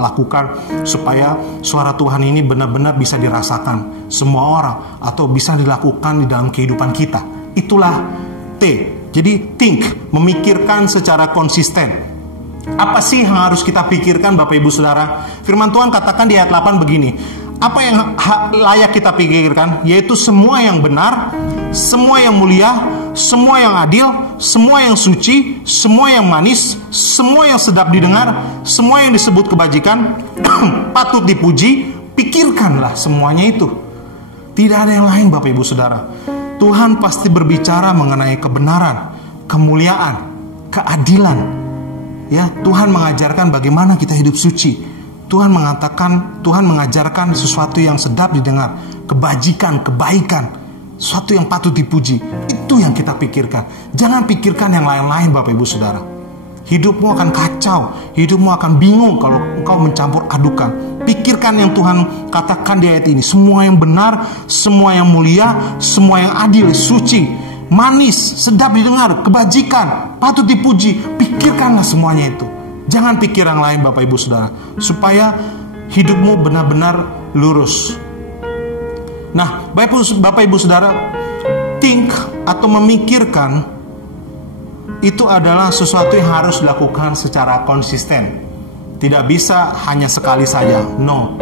lakukan supaya suara Tuhan ini benar-benar bisa dirasakan semua orang, atau bisa dilakukan di dalam kehidupan kita. Itulah T, Jadi think, memikirkan secara konsisten. Apa sih yang harus kita pikirkan Bapak Ibu Saudara? Firman Tuhan katakan di ayat 8 begini. Apa yang layak kita pikirkan? Yaitu semua yang benar, semua yang mulia, semua yang adil, semua yang suci, semua yang manis, semua yang sedap didengar, semua yang disebut kebajikan, patut dipuji, pikirkanlah semuanya itu. Tidak ada yang lain Bapak Ibu Saudara. Tuhan pasti berbicara mengenai kebenaran, kemuliaan, keadilan. Ya, Tuhan mengajarkan bagaimana kita hidup suci. Tuhan mengajarkan sesuatu yang sedap didengar, kebajikan, kebaikan, sesuatu yang patut dipuji. Itu yang kita pikirkan. Jangan pikirkan yang lain-lain Bapak Ibu Saudara. Hidupmu akan kacau, hidupmu akan bingung kalau engkau mencampur adukan. Pikirkan yang Tuhan katakan di ayat ini. Semua yang benar, semua yang mulia, semua yang adil, suci, manis, sedap didengar, kebajikan, patut dipuji. Pikirkanlah semuanya itu. Jangan pikir yang lain Bapak Ibu Saudara, supaya hidupmu benar-benar lurus. Nah, Bapak Ibu Saudara, think atau memikirkan itu adalah sesuatu yang harus dilakukan secara konsisten. Tidak bisa hanya sekali saja. No.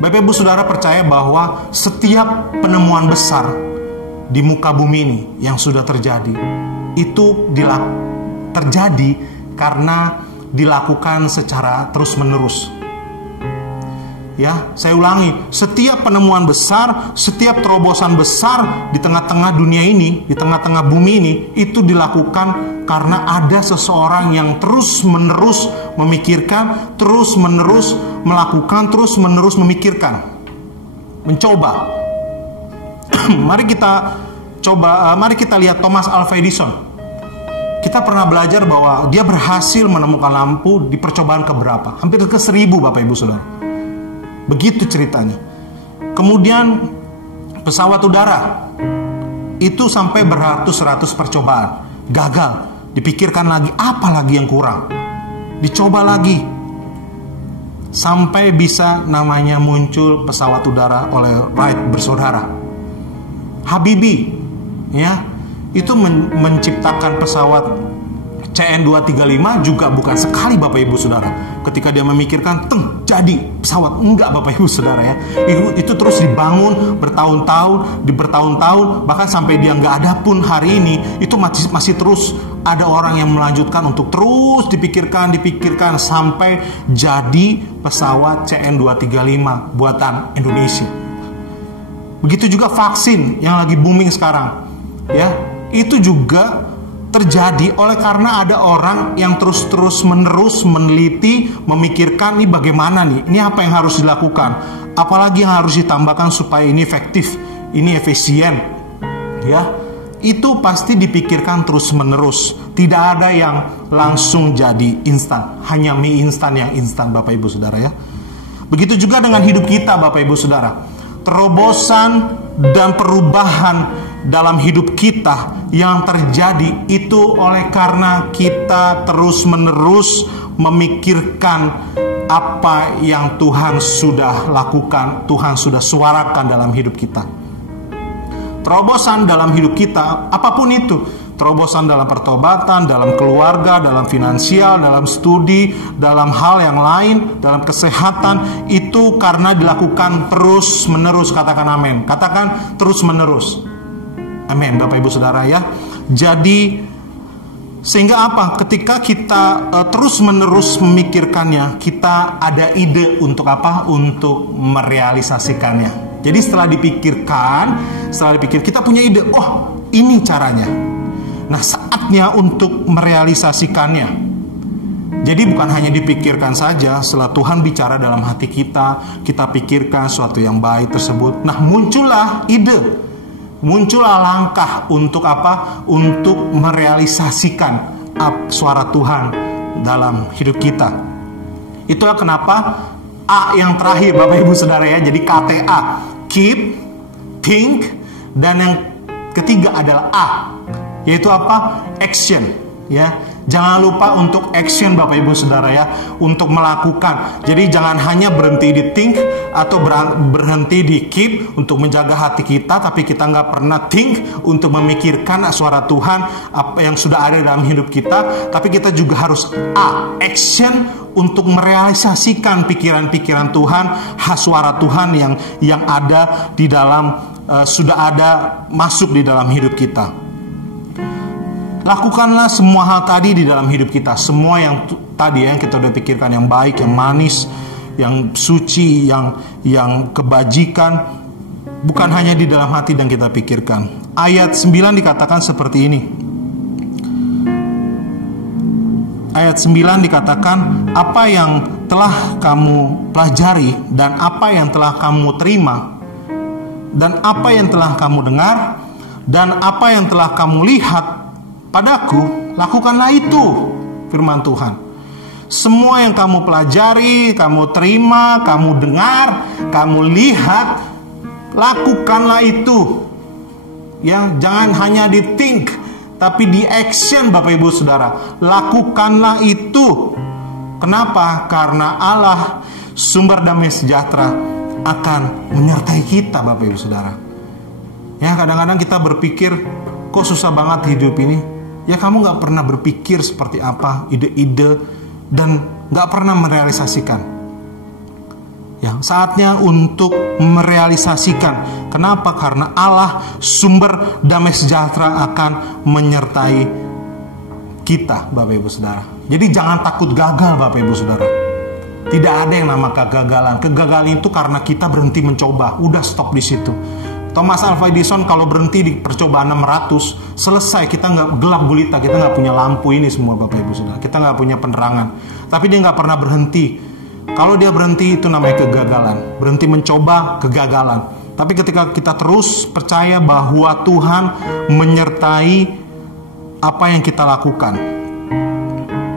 Bapak Ibu Saudara percaya bahwa setiap penemuan besar di muka bumi ini yang sudah terjadi, itu terjadi karena dilakukan secara terus-menerus. Ya, saya ulangi, setiap penemuan besar, setiap terobosan besar di tengah-tengah dunia ini, di tengah-tengah bumi ini, itu dilakukan karena ada seseorang yang terus-menerus memikirkan, terus-menerus melakukan, terus-menerus memikirkan, mencoba. Mari kita lihat Thomas Alva Edison. Kita pernah belajar bahwa dia berhasil menemukan lampu di percobaan keberapa? Hampir ke 1000 Bapak Ibu Saudara. Begitu ceritanya. Kemudian pesawat udara itu sampai beratus-ratus percobaan, gagal. Dipikirkan lagi, apa lagi yang kurang? Dicoba lagi, sampai bisa namanya muncul pesawat udara oleh Wright bersaudara. Habibie, ya, itu menciptakan pesawat CN235 juga bukan sekali Bapak Ibu Saudara. Ketika dia memikirkan, jadi pesawat. Enggak Bapak Ibu Saudara ya. Itu terus dibangun bertahun-tahun, bahkan sampai dia nggak ada pun hari ini, itu masih terus ada orang yang melanjutkan untuk terus dipikirkan sampai jadi pesawat CN235 buatan Indonesia. Begitu juga vaksin yang lagi booming sekarang. Ya, itu juga terjadi oleh karena ada orang yang terus menerus meneliti, memikirkan ini bagaimana nih, ini apa yang harus dilakukan, apalagi yang harus ditambahkan supaya ini efektif, ini efisien. Ya, itu pasti dipikirkan terus menerus. Tidak ada yang langsung jadi instan, hanya mie instan yang instan Bapak Ibu Saudara ya. Begitu juga dengan hidup kita Bapak Ibu Saudara. Terobosan dan perubahan dalam hidup kita yang terjadi itu oleh karena kita terus-menerus memikirkan apa yang Tuhan sudah lakukan, Tuhan sudah suarakan dalam hidup kita. Terobosan dalam hidup kita, apapun itu, terobosan dalam pertobatan, dalam keluarga, dalam finansial, dalam studi, dalam hal yang lain, dalam kesehatan, itu karena dilakukan terus-menerus. Katakan amin. Katakan terus-menerus. Amin Bapak Ibu Saudara ya. Jadi sehingga apa? Ketika kita terus-menerus memikirkannya, kita ada ide untuk apa? Untuk merealisasikannya. Jadi setelah dipikir kita punya ide, oh ini caranya. Nah, saatnya untuk merealisasikannya. Jadi bukan hanya dipikirkan saja, setelah Tuhan bicara dalam hati kita, kita pikirkan sesuatu yang baik tersebut. Nah, muncullah ide. Muncullah langkah untuk apa? Untuk merealisasikan suara Tuhan dalam hidup kita. Itulah kenapa A yang terakhir Bapak Ibu Saudara ya. Jadi KTA, keep, think, dan yang ketiga adalah A, yaitu apa? Action. ya. Jangan lupa untuk action Bapak Ibu Saudara ya, untuk melakukan. Jadi jangan hanya berhenti di think atau berhenti di keep untuk menjaga hati kita, tapi kita nggak pernah think untuk memikirkan suara Tuhan apa yang sudah ada dalam hidup kita. Tapi kita juga harus action untuk merealisasikan pikiran-pikiran Tuhan, suara Tuhan yang ada di dalam sudah ada masuk di dalam hidup kita. Lakukanlah semua hal tadi di dalam hidup kita. Semua yang tadi yang kita udah pikirkan, yang baik, yang manis, yang suci, yang kebajikan, bukan hanya di dalam hati dan kita pikirkan. Ayat 9 dikatakan seperti ini. Ayat 9 dikatakan, apa yang telah kamu pelajari dan apa yang telah kamu terima dan apa yang telah kamu dengar dan apa yang telah kamu lihat padaku, lakukanlah itu, firman Tuhan. Semua yang kamu pelajari, kamu terima, kamu dengar, kamu lihat, lakukanlah itu. Ya, jangan hanya di think, tapi di action Bapak Ibu Saudara. Lakukanlah itu. Kenapa? Karena Allah, sumber damai sejahtera, akan menyertai kita Bapak Ibu Saudara. Ya, kadang-kadang kita berpikir, kok susah banget hidup ini. Ya, kamu gak pernah berpikir seperti apa, ide-ide, dan gak pernah merealisasikan. Ya, saatnya untuk merealisasikan. Kenapa? Karena Allah, sumber damai sejahtera, akan menyertai kita Bapak Ibu Saudara. Jadi jangan takut gagal Bapak Ibu Saudara. Tidak ada yang nama kegagalan. Kegagalan itu karena kita berhenti mencoba. Udah stop di situ. Thomas Alva Edison kalau berhenti di percobaan 600, selesai, kita nggak gelap gulita, kita nggak punya lampu ini semua Bapak Ibu Saudara, kita nggak punya penerangan. Tapi dia nggak pernah berhenti. Kalau dia berhenti itu namanya kegagalan. Berhenti mencoba, kegagalan. Tapi ketika kita terus percaya bahwa Tuhan menyertai apa yang kita lakukan.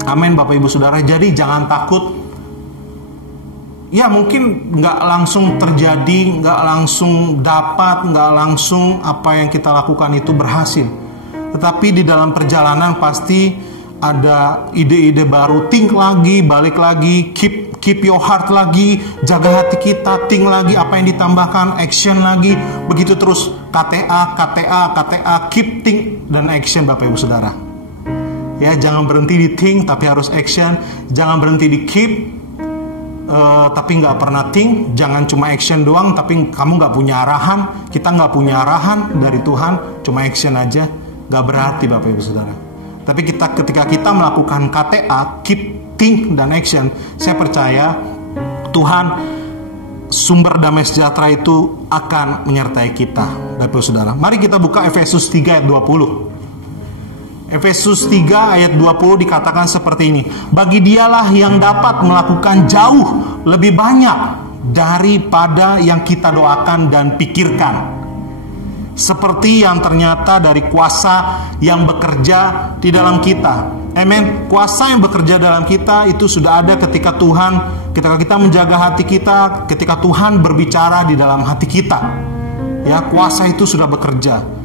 Amin Bapak Ibu Saudara. Jadi jangan takut. Ya mungkin nggak langsung terjadi, nggak langsung dapat, nggak langsung apa yang kita lakukan itu berhasil. Tetapi di dalam perjalanan pasti ada ide-ide baru, think lagi, balik lagi, keep your heart lagi, jaga hati kita, think lagi, apa yang ditambahkan, action lagi, begitu terus KTA, keep, think, dan action Bapak Ibu Saudara. Ya, jangan berhenti di think tapi harus action, jangan berhenti di keep tapi nggak pernah think, jangan cuma action doang tapi kamu nggak punya arahan. Kita nggak punya arahan dari Tuhan, cuma action aja, nggak berarti Bapak Ibu Saudara. Tapi ketika kita melakukan KTA, keep, think, dan action, saya percaya Tuhan, sumber damai sejahtera itu akan menyertai kita Bapak Ibu Saudara. Mari kita buka Efesus 3 ayat 20. Efesus 3 ayat 20 dikatakan seperti ini. Bagi dialah yang dapat melakukan jauh lebih banyak daripada yang kita doakan dan pikirkan. Seperti yang ternyata dari kuasa yang bekerja di dalam kita. Amen. Kuasa yang bekerja dalam kita itu sudah ada ketika kita menjaga hati kita, ketika Tuhan berbicara di dalam hati kita. Ya, kuasa itu sudah bekerja.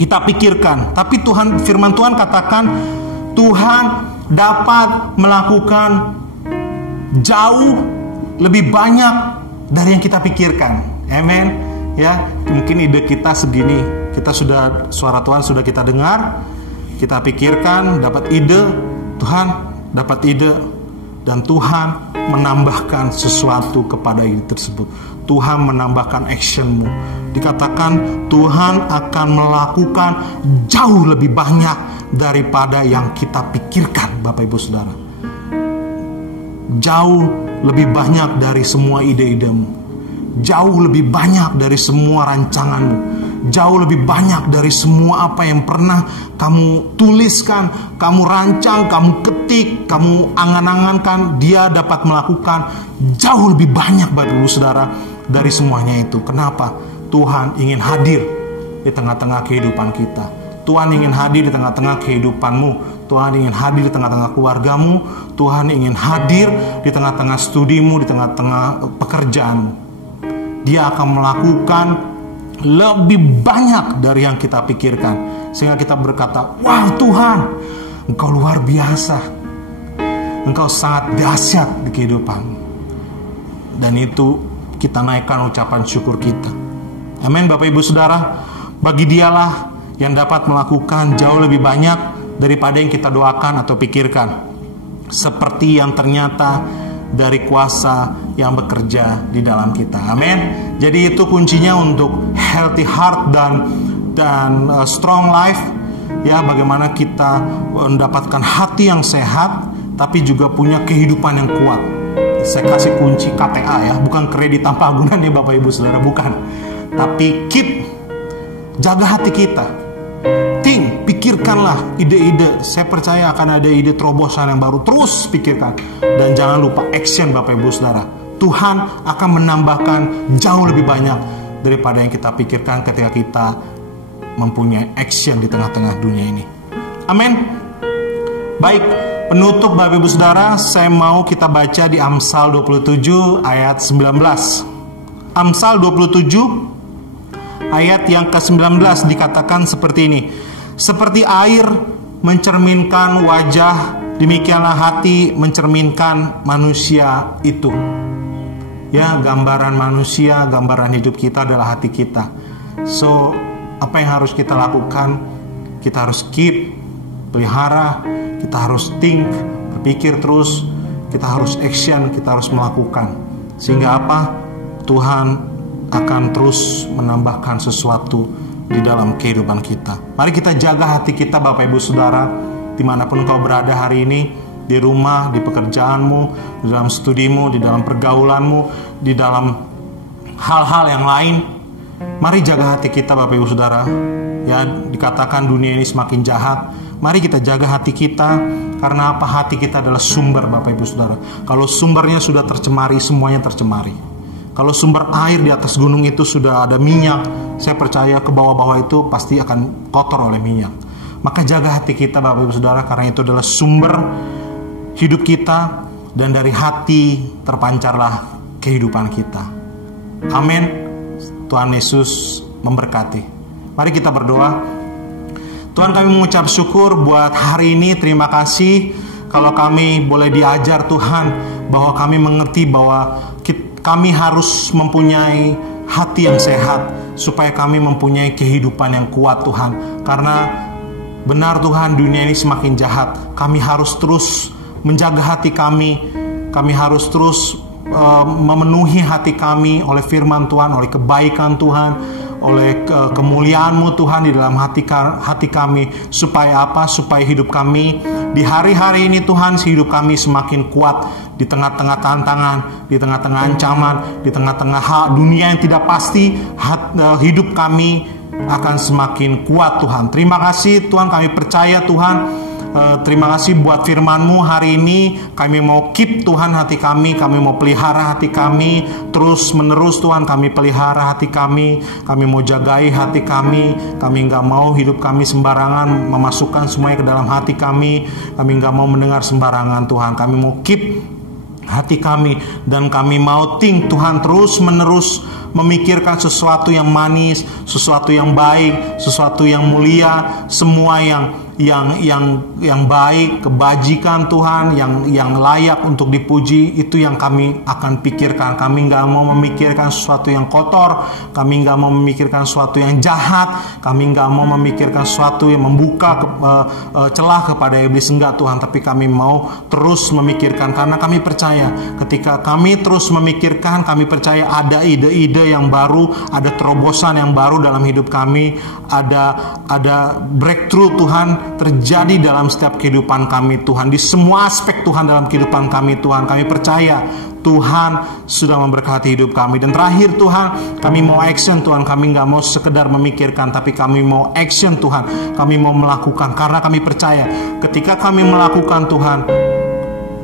Kita pikirkan, tapi firman Tuhan katakan Tuhan dapat melakukan jauh lebih banyak dari yang kita pikirkan. Amen. Ya, mungkin ide kita segini, suara Tuhan sudah kita dengar, kita pikirkan, dapat ide, Tuhan dapat ide, dan Tuhan menambahkan sesuatu kepada ide tersebut. Tuhan menambahkan actionmu. Dikatakan Tuhan akan melakukan jauh lebih banyak daripada yang kita pikirkan Bapak Ibu Saudara. Jauh lebih banyak dari semua ide-idemu. Jauh lebih banyak dari semua rancanganmu. Jauh lebih banyak dari semua apa yang pernah kamu tuliskan, kamu rancang, kamu ketik, kamu angan-angankan. Dia dapat melakukan jauh lebih banyak Bapak Ibu Saudara dari semuanya itu. Kenapa? Tuhan ingin hadir di tengah-tengah kehidupan kita. Tuhan ingin hadir di tengah-tengah kehidupanmu. Tuhan ingin hadir di tengah-tengah keluargamu. Tuhan ingin hadir di tengah-tengah studimu, di tengah-tengah pekerjaanmu. Dia akan melakukan lebih banyak dari yang kita pikirkan. Sehingga kita berkata, "Wah Tuhan, Engkau luar biasa. Engkau sangat dahsyat di kehidupan. Dan itu kita naikkan ucapan syukur kita. Amin Bapak Ibu Saudara. Bagi Dialah yang dapat melakukan jauh lebih banyak daripada yang kita doakan atau pikirkan, seperti yang ternyata dari kuasa yang bekerja di dalam kita. Amin. Jadi itu kuncinya untuk healthy heart dan strong life. Ya, bagaimana kita mendapatkan hati yang sehat, tapi juga punya kehidupan yang kuat. Saya kasih kunci KTA ya, bukan kredit tanpa agunan ya Bapak Ibu Saudara, bukan. Tapi jaga hati kita. Pikirkanlah ide-ide. Saya percaya akan ada ide terobosan yang baru. Terus pikirkan. Dan jangan lupa action Bapak Ibu Saudara. Tuhan akan menambahkan jauh lebih banyak daripada yang kita pikirkan ketika kita mempunyai action di tengah-tengah dunia ini. Amin. Baik, penutup Bapak Ibu Saudara, saya mau kita baca di Amsal 27 ayat 19. Amsal 27 ayat yang ke-19 dikatakan seperti ini. Seperti air mencerminkan wajah, demikianlah hati mencerminkan manusia itu. Ya, gambaran manusia, gambaran hidup kita adalah hati kita. So, apa yang harus kita lakukan? Kita harus keep, pelihara, kita harus think, berpikir terus, kita harus action, kita harus melakukan. Sehingga apa? Tuhan akan terus menambahkan sesuatu di dalam kehidupan kita. Mari kita jaga hati kita Bapak Ibu Saudara, dimanapun kau berada hari ini, di rumah, di pekerjaanmu, di dalam studimu, di dalam pergaulanmu, di dalam hal-hal yang lain. Mari jaga hati kita Bapak Ibu Saudara. Ya, dikatakan dunia ini semakin jahat. Mari kita jaga hati kita, karena apa? Hati kita adalah sumber Bapak Ibu Saudara. Kalau sumbernya sudah tercemari, semuanya tercemari. Kalau sumber air di atas gunung itu sudah ada minyak, saya percaya ke bawah-bawah itu pasti akan kotor oleh minyak. Maka jaga hati kita Bapak Ibu Saudara, karena itu adalah sumber hidup kita, dan dari hati terpancarlah kehidupan kita. Amin. Tuhan Yesus memberkati. Mari kita berdoa. Tuhan, kami mengucap syukur buat hari ini. Terima kasih kalau kami boleh diajar Tuhan, bahwa kami mengerti bahwa kami harus mempunyai hati yang sehat, supaya kami mempunyai kehidupan yang kuat Tuhan. Karena benar Tuhan, dunia ini semakin jahat. Kami harus terus menjaga hati kami. Kami harus terus memenuhi hati kami oleh firman Tuhan, oleh kebaikan Tuhan, oleh kemuliaan-Mu Tuhan di dalam hati kami. Supaya apa? Supaya hidup kami di hari-hari ini Tuhan, hidup kami semakin kuat di tengah-tengah tantangan, di tengah-tengah ancaman, di tengah-tengah dunia yang tidak pasti. Hidup kami akan semakin kuat Tuhan. Terima kasih Tuhan, kami percaya Tuhan. Terima kasih buat firman-Mu hari ini. Kami mau keep Tuhan hati kami mau pelihara hati kami terus menerus Tuhan. Kami pelihara hati kami mau jagai hati kami nggak mau hidup kami sembarangan memasukkan semuanya ke dalam hati kami nggak mau mendengar sembarangan Tuhan. Kami mau keep hati kami, dan kami mau think Tuhan terus menerus memikirkan sesuatu yang manis, sesuatu yang baik, sesuatu yang mulia, semua yang baik, kebajikan Tuhan, yang layak untuk dipuji, itu yang kami akan pikirkan. Kami nggak mau memikirkan sesuatu yang kotor, kami nggak mau memikirkan sesuatu yang jahat, kami nggak mau memikirkan sesuatu yang membuka celah kepada iblis, enggak Tuhan. Tapi kami mau terus memikirkan, karena kami percaya ketika kami terus memikirkan, kami percaya ada ide-ide yang baru, ada terobosan yang baru dalam hidup kami, ada breakthrough Tuhan terjadi dalam setiap kehidupan kami Tuhan, di semua aspek Tuhan dalam kehidupan kami Tuhan. Kami percaya Tuhan sudah memberkati hidup kami. Dan terakhir Tuhan, kami mau action Tuhan. Kami gak mau sekedar memikirkan, tapi kami mau action Tuhan. Kami mau melakukan, karena kami percaya ketika kami melakukan Tuhan,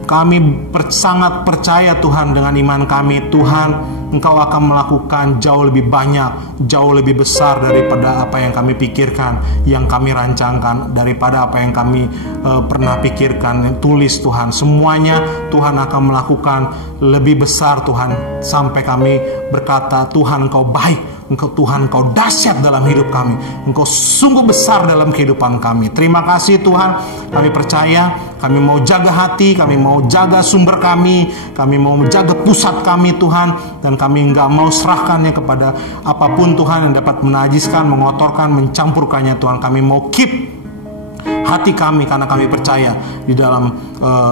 kami sangat percaya Tuhan, dengan iman kami Tuhan, Engkau akan melakukan jauh lebih banyak, jauh lebih besar daripada apa yang kami pikirkan, yang kami rancangkan, daripada apa yang kami pernah pikirkan, tulis Tuhan. Semuanya Tuhan akan melakukan lebih besar Tuhan, sampai kami berkata Tuhan Engkau baik, Engkau Tuhan, Engkau dahsyat dalam hidup kami. Engkau sungguh besar dalam kehidupan kami. Terima kasih Tuhan. Kami percaya, kami mau jaga hati, kami mau jaga sumber kami mau menjaga pusat kami Tuhan. Dan kami enggak mau serahkannya kepada apapun Tuhan yang dapat menajiskan, mengotorkan, mencampurkannya Tuhan. Kami mau keep hati kami, karena kami percaya di dalam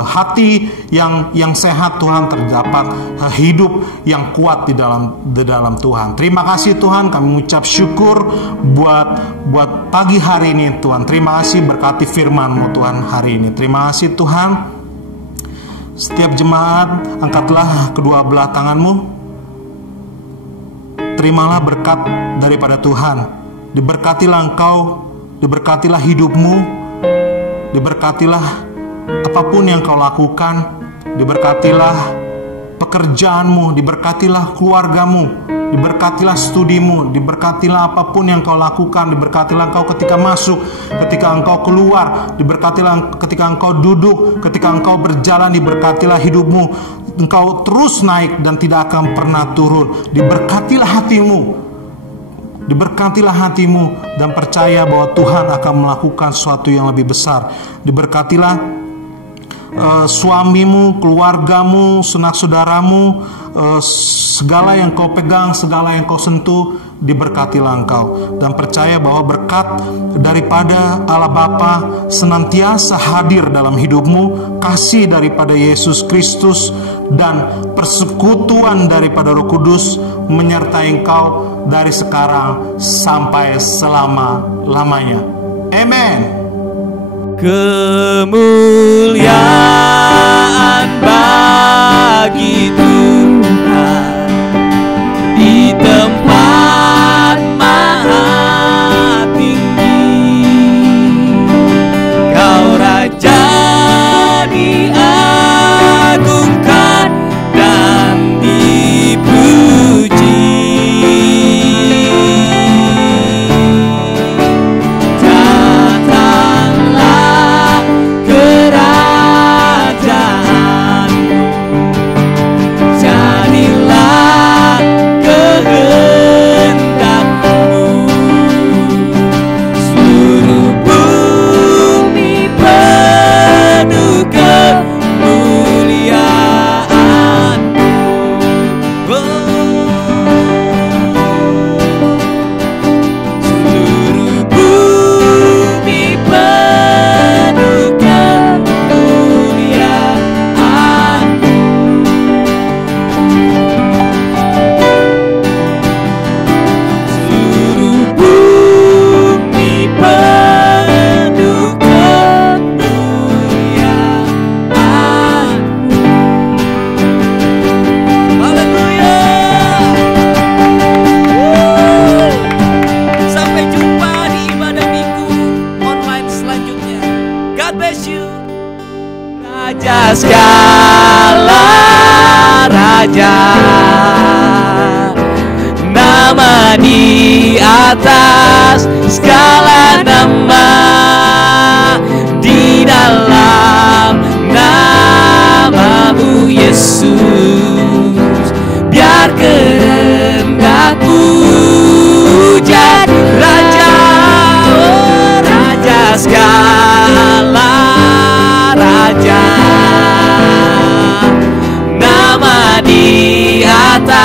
hati yang sehat Tuhan terdapat hidup yang kuat di dalam Tuhan. Terima kasih Tuhan, kami mengucap syukur buat pagi hari ini Tuhan. Terima kasih, berkati firman-Mu Tuhan hari ini. Terima kasih Tuhan. Setiap jemaat, angkatlah kedua belah tangan-Mu. Terimalah berkat daripada Tuhan. Diberkatilah engkau, diberkatilah hidupmu, diberkatilah apapun yang kau lakukan, diberkatilah pekerjaanmu, diberkatilah keluargamu, diberkatilah studimu, diberkatilah apapun yang kau lakukan, diberkatilah engkau ketika masuk, ketika engkau keluar, diberkatilah ketika engkau duduk, ketika engkau berjalan, diberkatilah hidupmu, engkau terus naik dan tidak akan pernah turun. Diberkatilah hatimu, diberkatilah hatimu, dan percaya bahwa Tuhan akan melakukan sesuatu yang lebih besar. Diberkatilah suamimu, keluargamu, sanak saudaramu, segala yang kau pegang, segala yang kau sentuh, diberkatilah engkau. Dan percaya bahwa berkat daripada Allah Bapa senantiasa hadir dalam hidupmu, kasih daripada Yesus Kristus dan persekutuan daripada Roh Kudus menyertai engkau dari sekarang sampai selama-lamanya. Amen. Kemuliaan bagi Tuhan di tempat maha tinggi. Kau Raja diagungkan dan dipuji. Segala raja, nama di atas segala nama, di dalam namamu Yesus, biar kehendakmu jadi raja, oh raja segala raja, nama di atas